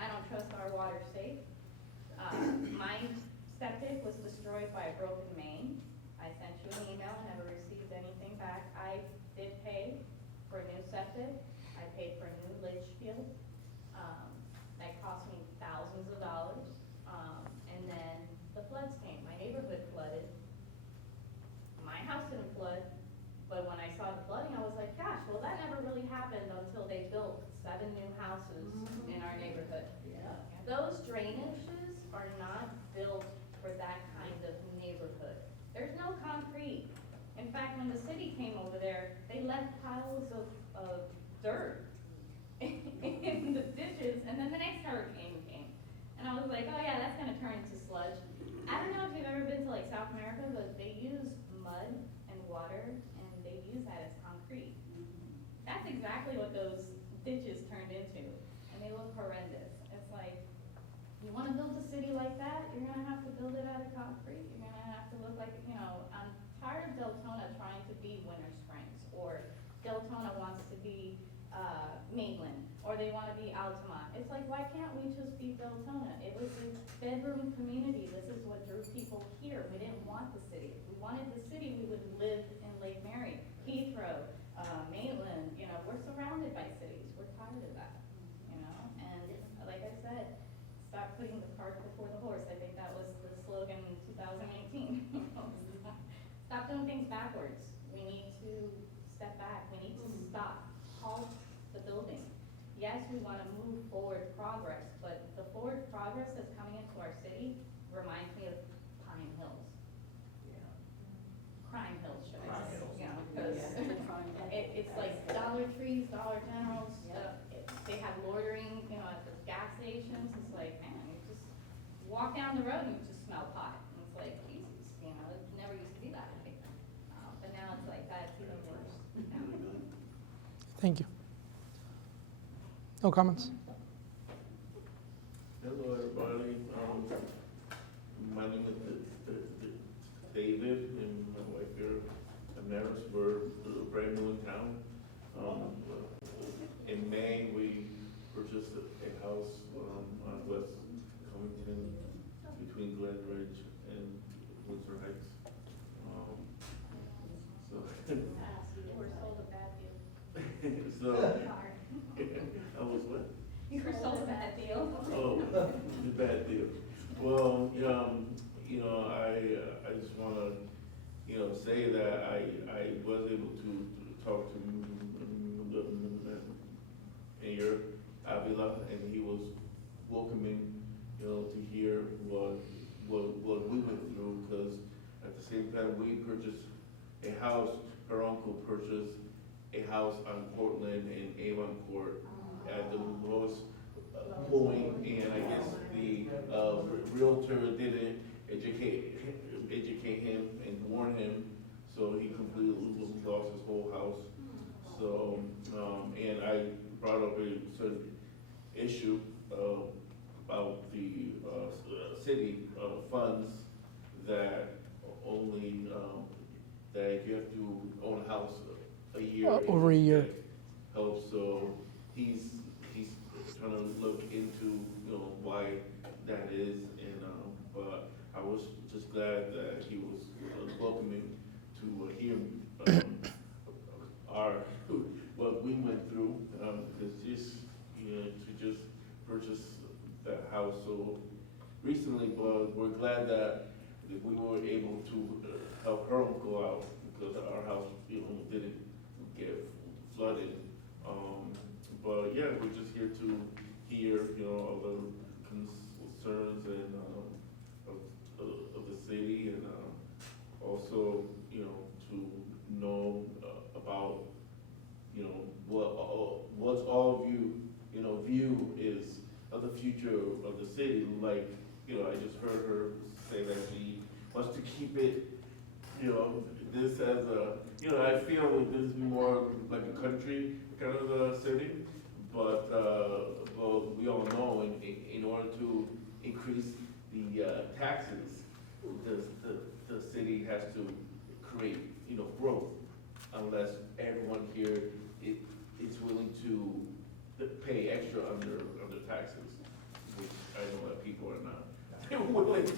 I don't trust our water safe. My septic was destroyed by a broken main. I sent you an email, never received anything back. I did pay for a new septic. I paid for a new leach field. That cost me thousands of dollars. And then the floods came. My neighborhood flooded. My house didn't flood, but when I saw the flooding, I was like, gosh, well, that never really happened until they built 7 new houses in our neighborhood. Yeah. Those drainages are not built for that kind of neighborhood. There's no concrete. In fact, when the city came over there, they left piles of dirt in the ditches, and then the next hurricane came. And I was like, oh yeah, that's gonna turn into sludge. I don't know if you've ever been to like South America, but they use mud and water, and they use that as concrete. That's exactly what those ditches turned into, and they look horrendous. It's like, you wanna build a city like that, you're gonna have to build it out of concrete, you're gonna have to look like, I'm tired of Deltona trying to be Winter Springs, or Deltona wants to be, Mainland, or they wanna be Altamont. It's like, why can't we just be Deltona? It was a bedroom community, this is what drew people here. We didn't want the city. If we wanted the city, we would live in Lake Mary, Heathrow, Mainland, we're surrounded by cities. We're tired of that, and like I said, stop putting the cart before the horse. I think that was the slogan in 2018. Stop doing things backwards. We need to step back. We need to stop, halt the building. Yes, we want to move forward progress, but the forward progress that's coming into our city reminds me of Pine Hills. Crime Hills, should I say? Because it's like Dollar Trees, Dollar Generals, they have loitering, at the gas stations. It's like, man, you just walk down the road and you just smell pot. And it's like, Jesus, it never used to be that way. But now it's like, that's even worse. Thank you. No comments? Hello, everybody. My name is David, and my wife here, Amaris. We're brand new in town. In May, we purchased a house on West Covington, between Glen Ridge and Windsor Heights. We're sold a bad deal. So, I was what? You were sold a bad deal. Oh, the bad deal. Well, I just wanna, say that I was able to talk to Mayor Avila, and he was welcoming, to hear what we went through, because at the same time, we purchased a house, her uncle purchased a house on Portland and Avon Court at the lowest point, and I guess the realtor didn't educate him and warn him, so he completely lost his whole house. So, and I brought up a certain issue about the city funds that only, that you have to own a house a year. Over a year. Helps, so he's trying to look into, why that is, and, but I was just glad that he was welcoming to hear, what we went through, because to just purchase that house so recently, but we're glad that we were able to help her uncle out, because our house, didn't get flooded. But yeah, we're just here to hear, all the concerns and of the city, and also, to to know about, what's all of you, view is of the future of the city. Like, I just heard her say that she wants to keep it, this as a, I feel that this is more like a country kind of a city, but we all know in order to increase the taxes, the city has to create, growth, unless everyone here is willing to pay extra on their taxes, which I know that people are not willing to.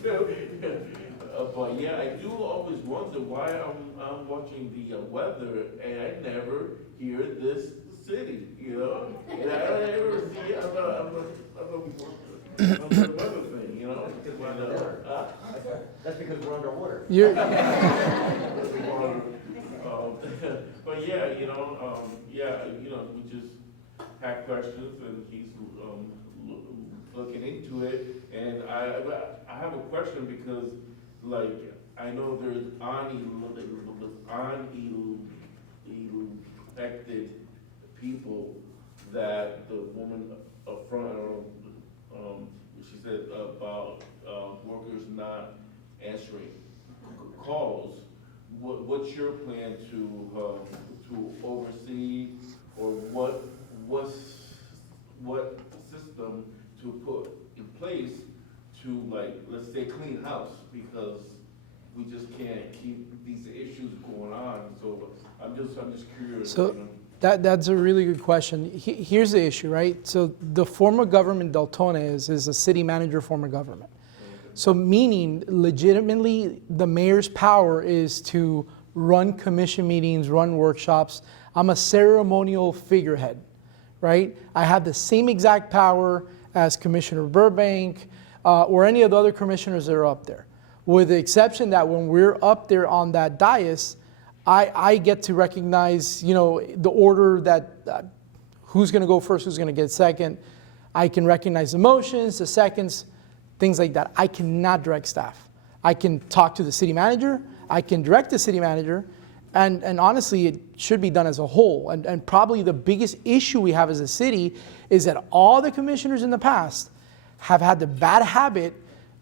But yeah, I do always wonder why I'm watching the weather and I never hear this city, And I don't ever see on the weather thing, Because we're underwater. That's because we're underwater. You're, But yeah, we just had questions and he's looking into it. And I have a question because, like, I know there's unelected people that the woman up front, she said about workers not answering calls. What's your plan to oversee, or what system to put in place to, like, let's say, clean house, because we just can't keep these issues going on. So I'm just curious. So that's a really good question. Here's the issue, right? So the form of government Deltona is a city manager form of government. So meaning, legitimately, the mayor's power is to run commission meetings, run workshops. I'm a ceremonial figurehead, right? I have the same exact power as Commissioner Burbank or any of the other commissioners that are up there, with the exception that when we're up there on that dais, I get to recognize, the order that who's going to go first, who's going to get second. I can recognize the motions, the seconds, things like that. I cannot direct staff. I can talk to the city manager. I can direct the city manager. And honestly, it should be done as a whole. And probably the biggest issue we have as a city is that all the commissioners in the past have had the bad habit,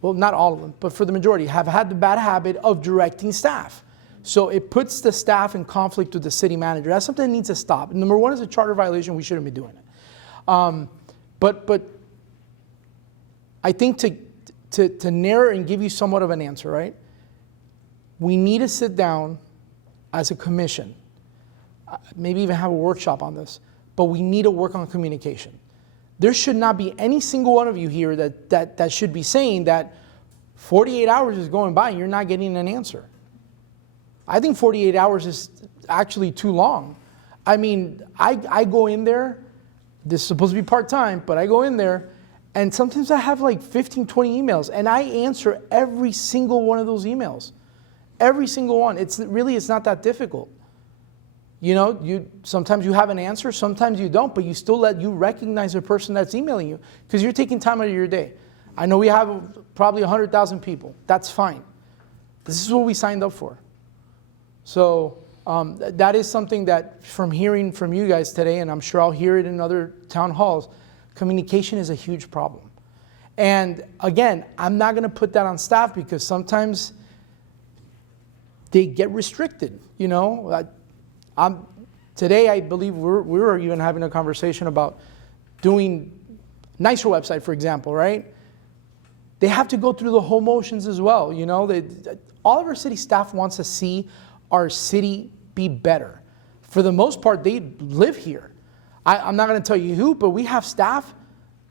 well, not all of them, but for the majority, have had the bad habit of directing staff. So it puts the staff in conflict with the city manager. That's something that needs to stop. Number one is a charter violation. We shouldn't be doing it. But I think to narrow and give you somewhat of an answer, right? We need to sit down as a commission, maybe even have a workshop on this, but we need to work on communication. There should not be any single one of you here that should be saying that 48 hours is going by and you're not getting an answer. I think 48 hours is actually too long. I mean, I go in there, this is supposed to be part-time, but I go in there and sometimes I have like 15, 20 emails and I answer every single one of those emails. Every single one. It's not that difficult. Sometimes you have an answer, sometimes you don't, but you still you recognize the person that's emailing you because you're taking time out of your day. I know we have probably 100,000 people. That's fine. This is what we signed up for. So that is something that from hearing from you guys today, and I'm sure I'll hear it in other town halls, communication is a huge problem. And again, I'm not going to put that on staff because sometimes they get restricted, Today, I believe we were even having a conversation about doing nicer website, for example, right? They have to go through the whole motions as well, all of our city staff wants to see our city be better. For the most part, they live here. I'm not going to tell you who, but we have staff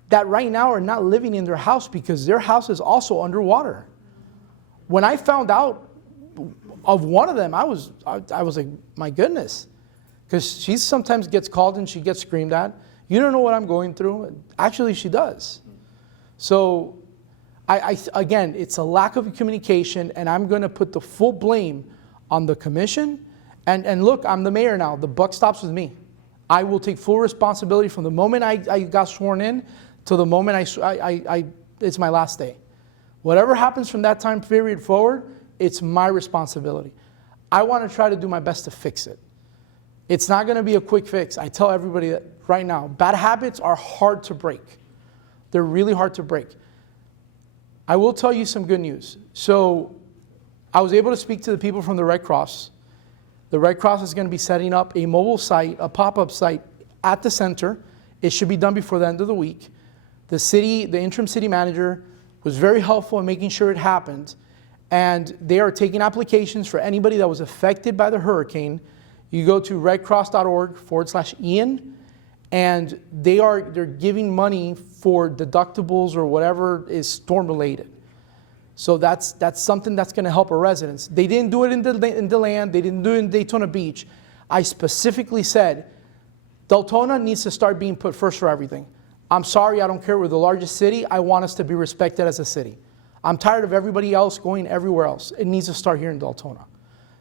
that right now are not living in their house because their house is also underwater. When I found out of one of them, I was like, my goodness. Because she sometimes gets called and she gets screamed at. You don't know what I'm going through. Actually, she does. So, again, it's a lack of communication, and I'm going to put the full blame on the commission. And look, I'm the mayor now. The buck stops with me. I will take full responsibility from the moment I got sworn in to the moment it's my last day. Whatever happens from that time period forward, it's my responsibility. I want to try to do my best to fix it. It's not going to be a quick fix. I tell everybody that right now. Bad habits are hard to break. They're really hard to break. I will tell you some good news. So I was able to speak to the people from the Red Cross. The Red Cross is going to be setting up a mobile site, a pop-up site at the center. It should be done before the end of the week. The interim city manager was very helpful in making sure it happened. And they are taking applications for anybody that was affected by the hurricane. You go to redcross.org/Ian, and they're giving money for deductibles or whatever is storm related. So that's something that's going to help our residents. They didn't do it in DeLand. They didn't do it in Daytona Beach. I specifically said, Deltona needs to start being put first for everything. I'm sorry, I don't care. We're the largest city. I want us to be respected as a city. I'm tired of everybody else going everywhere else. It needs to start here in Deltona.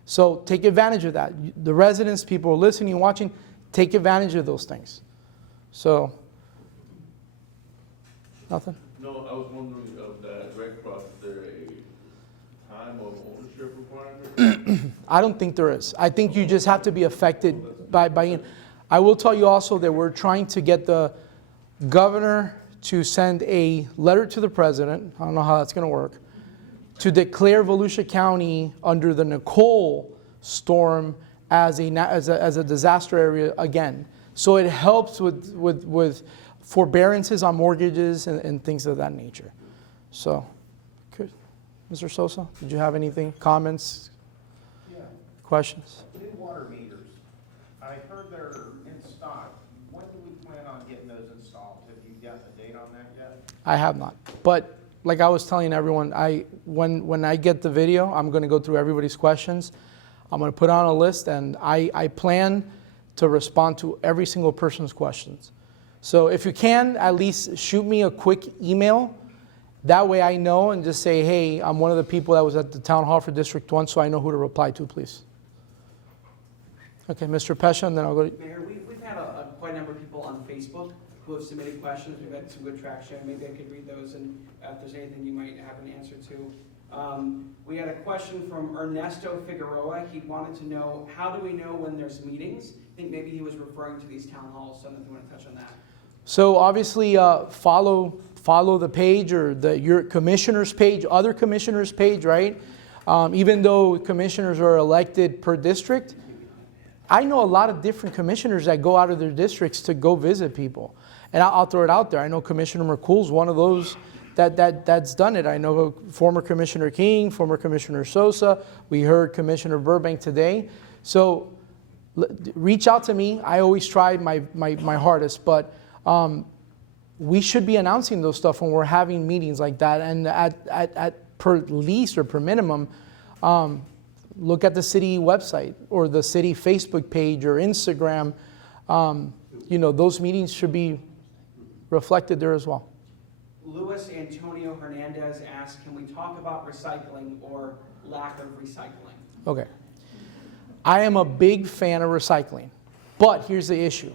So take advantage of that. The residents, people who are listening and watching, take advantage of those things. So, nothing? No, I was wondering of that Red Cross, is there a time of ownership requirement? I don't think there is. I think you just have to be affected by. I will tell you also that we're trying to get the governor to send a letter to the president. I don't know how that's going to work. To declare Volusia County under the Nicole storm as a disaster area again. So it helps with forbearances on mortgages and things of that nature. So, good. Mr. Sosa, did you have anything, comments, questions? New water meters. I heard they're in stock. When do we plan on getting those installed? Have you gotten a date on that yet? I have not. But like I was telling everyone, when I get the video, I'm going to go through everybody's questions. I'm going to put on a list, and I plan to respond to every single person's questions. So if you can, at least shoot me a quick email. That way I know and just say, hey, I'm one of the people that was at the town hall for District 1, so I know who to reply to, please. Okay, Mr. Pesha, and then I'll go to... Mayor, we've had quite a number of people on Facebook who have submitted questions. We've had some good traction. Maybe I could read those, and if there's anything you might have an answer to. We had a question from Ernesto Figueroa. He wanted to know, how do we know when there's meetings? I think maybe he was referring to these town halls, so I don't know if you want to touch on that. So obviously follow the page or your commissioner's page, other commissioner's page, right? Even though commissioners are elected per district, I know a lot of different commissioners that go out of their districts to go visit people. And I'll throw it out there. I know Commissioner McCool's one of those that's done it. I know former Commissioner King, former Commissioner Sosa. We heard Commissioner Burbank today. So reach out to me. I always try my hardest, but we should be announcing those stuff when we're having meetings like that. And at per least or per minimum, look at the city website or the city Facebook page or Instagram. Those meetings should be reflected there as well. Luis Antonio Hernandez asked, can we talk about recycling or lack of recycling? Okay. I am a big fan of recycling, but here's the issue,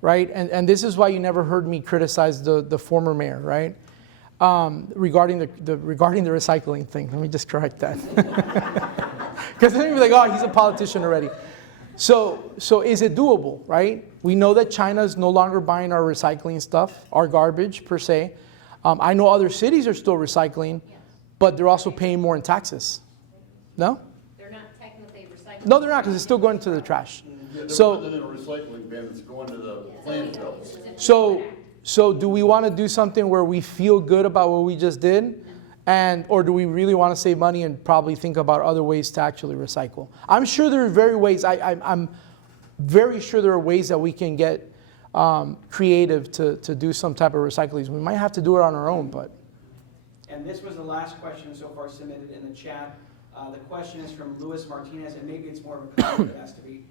right? And this is why you never heard me criticize the former mayor, right? Regarding the recycling thing. Let me just correct that. Because then you'll be like, oh, he's a politician already. So is it doable, right? We know that China is no longer buying our recycling stuff, our garbage per se. I know other cities are still recycling, but they're also paying more in taxes. No? They're not technically recycling. No, they're not, because it's still going to the trash. Yeah, they're So, putting it in a recycling bin, it's going to the landfills. so do we want to do something where we feel good about what we just did? Or do we really want to save money and probably think about other ways to actually recycle? I'm sure there are I'm very sure there are ways that we can get creative to do some type of recycling. We might have to do it on our own, but. And this was the last question so far submitted in the chat. The question is from Luis Martinez, and maybe it's more of a comment that has to be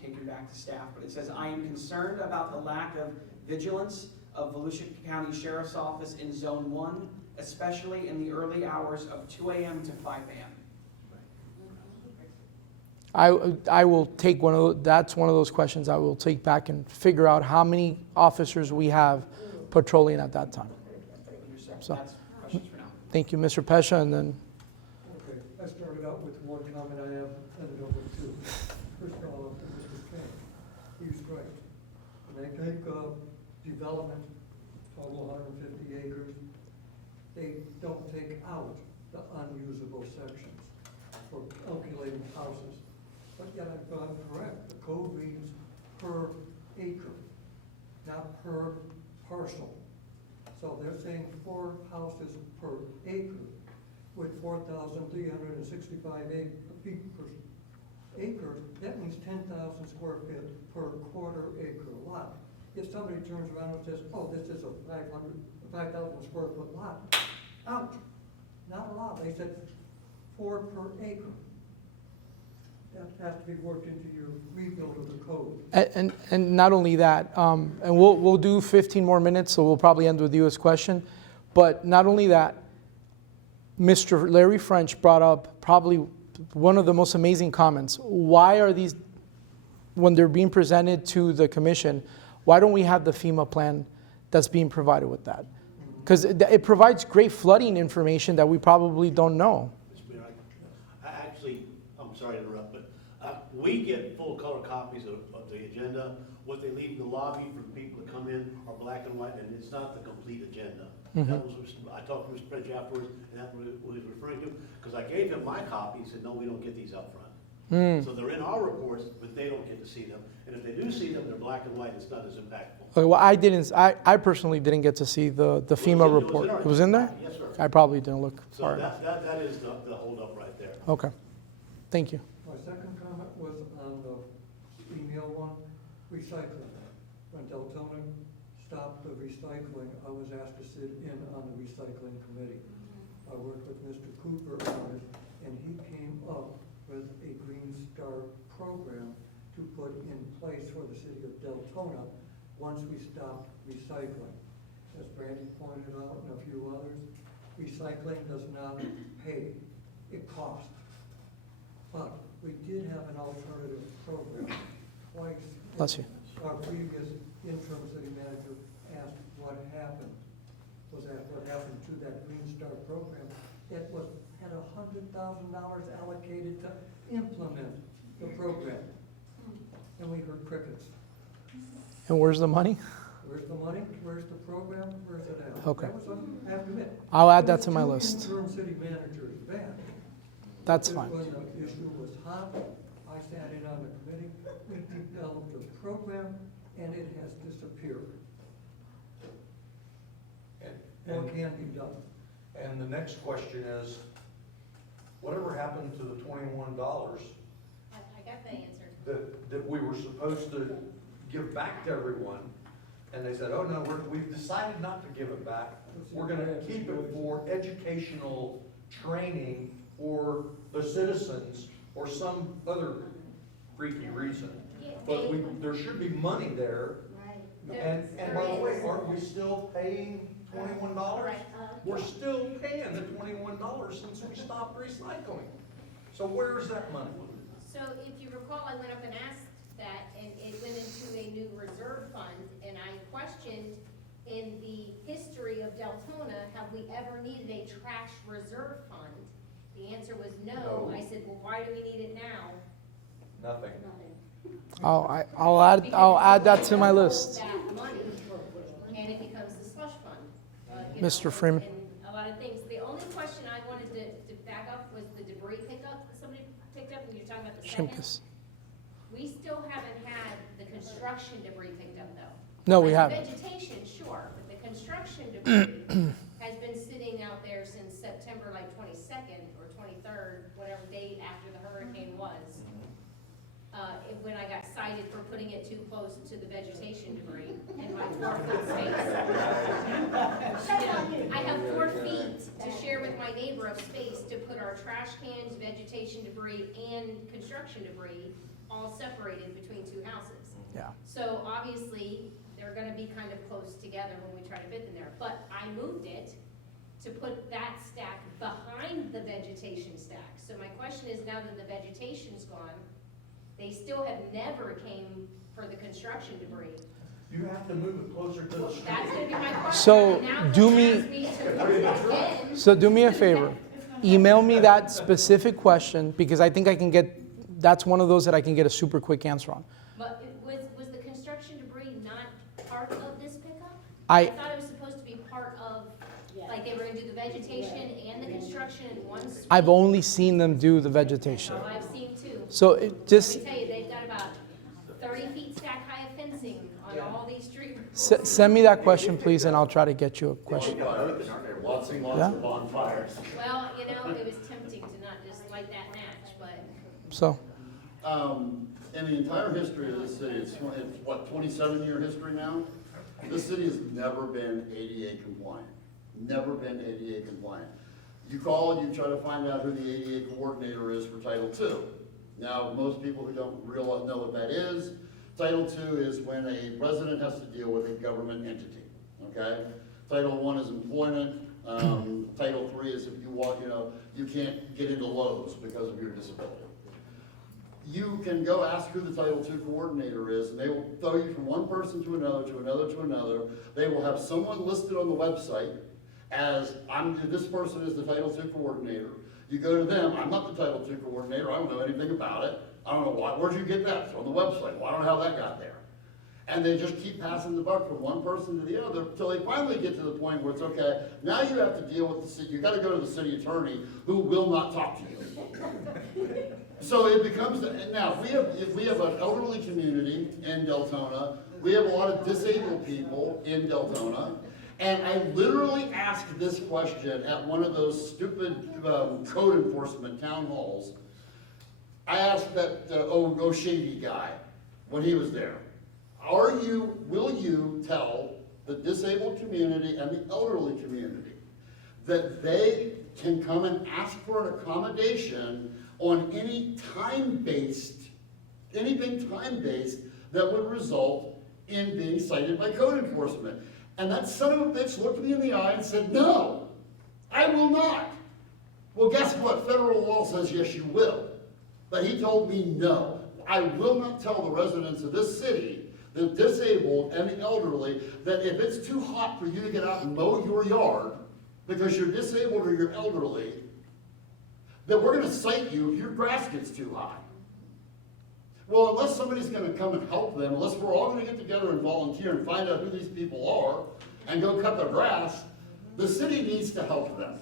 taken back to staff, but it says, I am concerned about the lack of vigilance of Volusia County Sheriff's Office in Zone 1, especially in the early hours of 2 a.m. to 5 a.m. I will take that's one of those questions I will take back and figure out how many officers we have patrolling at that time. So, That's questions for now. thank you, Mr. Pesha, and then. Okay, I started out with one comment I have, and it over to development, total 150 acres. They don't take out the unusable sections for calculating houses. But yet I've got it correct. The code reads per acre, not per parcel. So they're saying 4 houses per acre with 4,365 feet per acre. That means 10,000 square feet per quarter acre lot. If somebody turns around and says, oh, this is a 5,000 square foot lot, ouch, not allowed. They said 4 per acre. That has to be worked into your rebuild of the code. And not only that, and we'll do 15 more minutes, so we'll probably end with you as question. But not only that, Mr. Larry French brought up probably one of the most amazing comments. Why are these, when they're being presented to the commission, why don't we have the FEMA plan that's being provided with that? Because it provides great flooding information that we probably don't know. Mr. Mayor, actually, I'm sorry to interrupt, but we get full color copies of the agenda. What they leave in the lobby for people to come in are black and white, and it's not the complete agenda. That was, I talked to Mr. French afterwards, and that's what he was referring to, because I gave him my copy. He said, no, we don't get these up front. So they're in our reports, but they don't get to see them. And if they do see them, they're black and white. It's not as impactful. Okay, well, I personally didn't get to see the FEMA report. It was in there? Yes, sir. I probably didn't look So far enough. that is the holdup right there. Okay, thank you. My second comment was on the email one, recycling. When Deltona stopped the recycling, I was asked to sit in on the recycling committee. I worked with Mr. Cooper on it, and he came up with a Green Star program to put in place for the city of Deltona once we stopped recycling. As Brandy pointed out and a few others, recycling does not pay, it costs. But we did have an alternative program. Twice, Bless you. our previous interim city manager asked what happened, what happened to that Green Star program. It had $100,000 allocated to implement the program. And we heard crickets. And where's the money? Where's the money? Where's the program? Where's it at? Okay. That was, I have to admit. I'll add that to my list. Interim city managers back. That's fine. When the issue was hot, I sat in on the committee, we developed a program, and it has disappeared. What can be done? And the next question is, whatever happened to the $21 I got the answer. that we were supposed to give back to everyone? And they said, oh no, we've decided not to give it back. We're gonna keep it for educational training for the citizens or some other freaky reason. But there should be money there. Right. And by the way, aren't we still paying $21? We're still paying the $21 since we stopped recycling. So where's that money? So if you recall, I went up and asked that, and it went into a new reserve fund, and I questioned in the history of Deltona, have we ever needed a trash reserve fund? The answer was no. No. I said, well, why do we need it now? Nothing. I'll add that to my list. That money, and it becomes the slush fund. Mr. Freeman. And a lot of things. The only question I wanted to back up was the debris pickup that somebody picked up when you're talking about the second. Shimkus. We still haven't had the construction debris picked up though. No, we Like haven't. Vegetation, sure, but the construction debris has been sitting out there since September like 22nd or 23rd, whatever date after the hurricane was. When I got cited for putting it too close to the vegetation debris in my 4-foot space. I have 4 feet to share with my neighbor of space to put our trash cans, vegetation debris, and construction debris all separated between 2 houses. Yeah. So obviously, they're gonna be kind of close together when we try to fit them there. But I moved it to put that stack behind the vegetation stack. So my question is, now that the vegetation's gone, they still have never came for the construction debris. You have to move it closer to the street. That's gonna be my question. So And now do he me- asked me to move it again. So do me a favor, email me that specific question, because I think I can get, that's one of those that I can get a super quick answer on. But was the construction debris not part of this pickup? I thought it was supposed to be part of, like, they were gonna do the vegetation and the construction in one suite. I've only seen them do the vegetation. Oh, I've seen two. So it just, Let me tell you, they've got about 30 feet stack high of fencing on all these streets. send me that question, please, and I'll try to get you a question. Lots and lots Yeah. of bonfires. Well, you know, it was tempting to not just light that match, but So, In the entire history of this city, it's what, 27-year history now? This city has never been ADA compliant. Never been ADA compliant. You call and you try to find out who the ADA coordinator is for Title II. Now, most people who don't realize know what that is, Title II is when a resident has to deal with a government entity, okay? Title I is employment. Title III is if you walk, you can't get into Lowe's because of your disability. You can go ask who the Title II coordinator is, and they will throw you from one person to another, to another, to another. They will have someone listed on the website as, this person is the Title II coordinator. You go to them, I'm not the Title II coordinator, I don't know anything about it. I don't know why, where'd you get that? It's on the website, well, I don't know how that got there. And they just keep passing the buck from one person to the other, until they finally get to the point where it's okay, now you have to deal with the city, you gotta go to the city attorney, who will not talk to you. So it becomes, now, we have an elderly community in Deltona, we have a lot of disabled people in Deltona, and I literally asked this question at one of those stupid code enforcement town halls. I asked that O'Shady guy, when he was there, will you tell the disabled community and the elderly community that they can come and ask for an accommodation on anything time-based that would result in being cited by code enforcement? And that son of a bitch looked me in the eye and said, no, I will not. Well, guess what? Federal law says yes, you will. But he told me no. I will not tell the residents of this city, the disabled and the elderly, that if it's too hot for you to get out and mow your yard because you're disabled or you're elderly, that we're going to cite you if your grass gets too high. Well, unless somebody's going to come and help them, unless we're all going to get together and volunteer and find out who these people are and go cut their grass, the city needs to help them.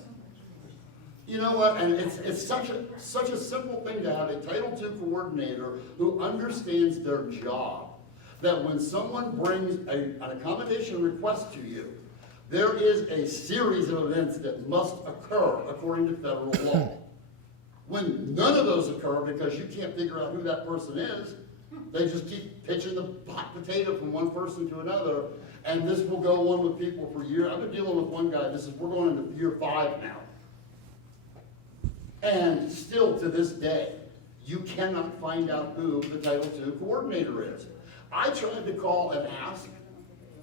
You know what? And it's such a simple thing to have a Title II coordinator who understands their job. That when someone brings an accommodation request to you, there is a series of events that must occur according to federal law. When none of those occur because you can't figure out who that person is, they just keep pitching the hot potato from one person to another, and this will go on with people for years. I've been dealing with one guy, we're going into year 5 now. And still to this day, you cannot find out who the Title II coordinator is. I tried to call and ask.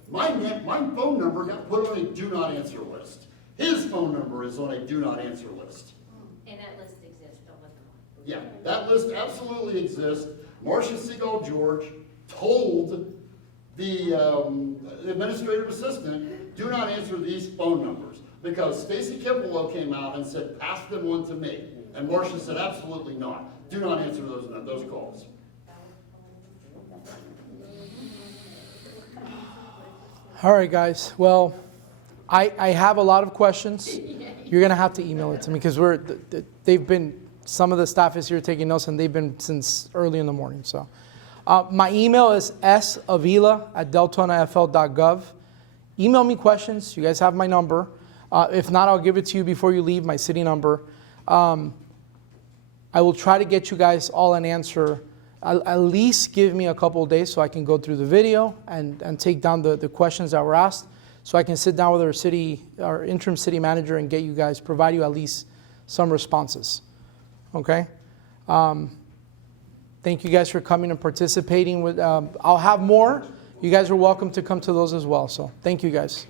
My phone number got put on a do not answer list. His phone number is on a do not answer list. And that list exists, don't let them on. Yeah, that list absolutely exists. Marcia Seagull George told the administrative assistant, do not answer these phone numbers, because Stacy Kippelo came out and said, pass them on to me. And Marcia said, absolutely not. Do not answer those calls. all right, guys. Well, I have a lot of questions. You're going to have to email it to me because some of the staff is here taking notes, and they've been since early in the morning. So my email is savila@deltonafl.gov. Email me questions. You guys have my number. If not, I'll give it to you before you leave, my city number. I will try to get you guys all an answer. At least give me a couple of days so I can go through the video and take down the questions that were asked, so I can sit down with our interim city manager and provide you at least some responses. Okay? Thank you guys for coming and participating. I'll have more. You guys are welcome to come to those as well. So thank you guys.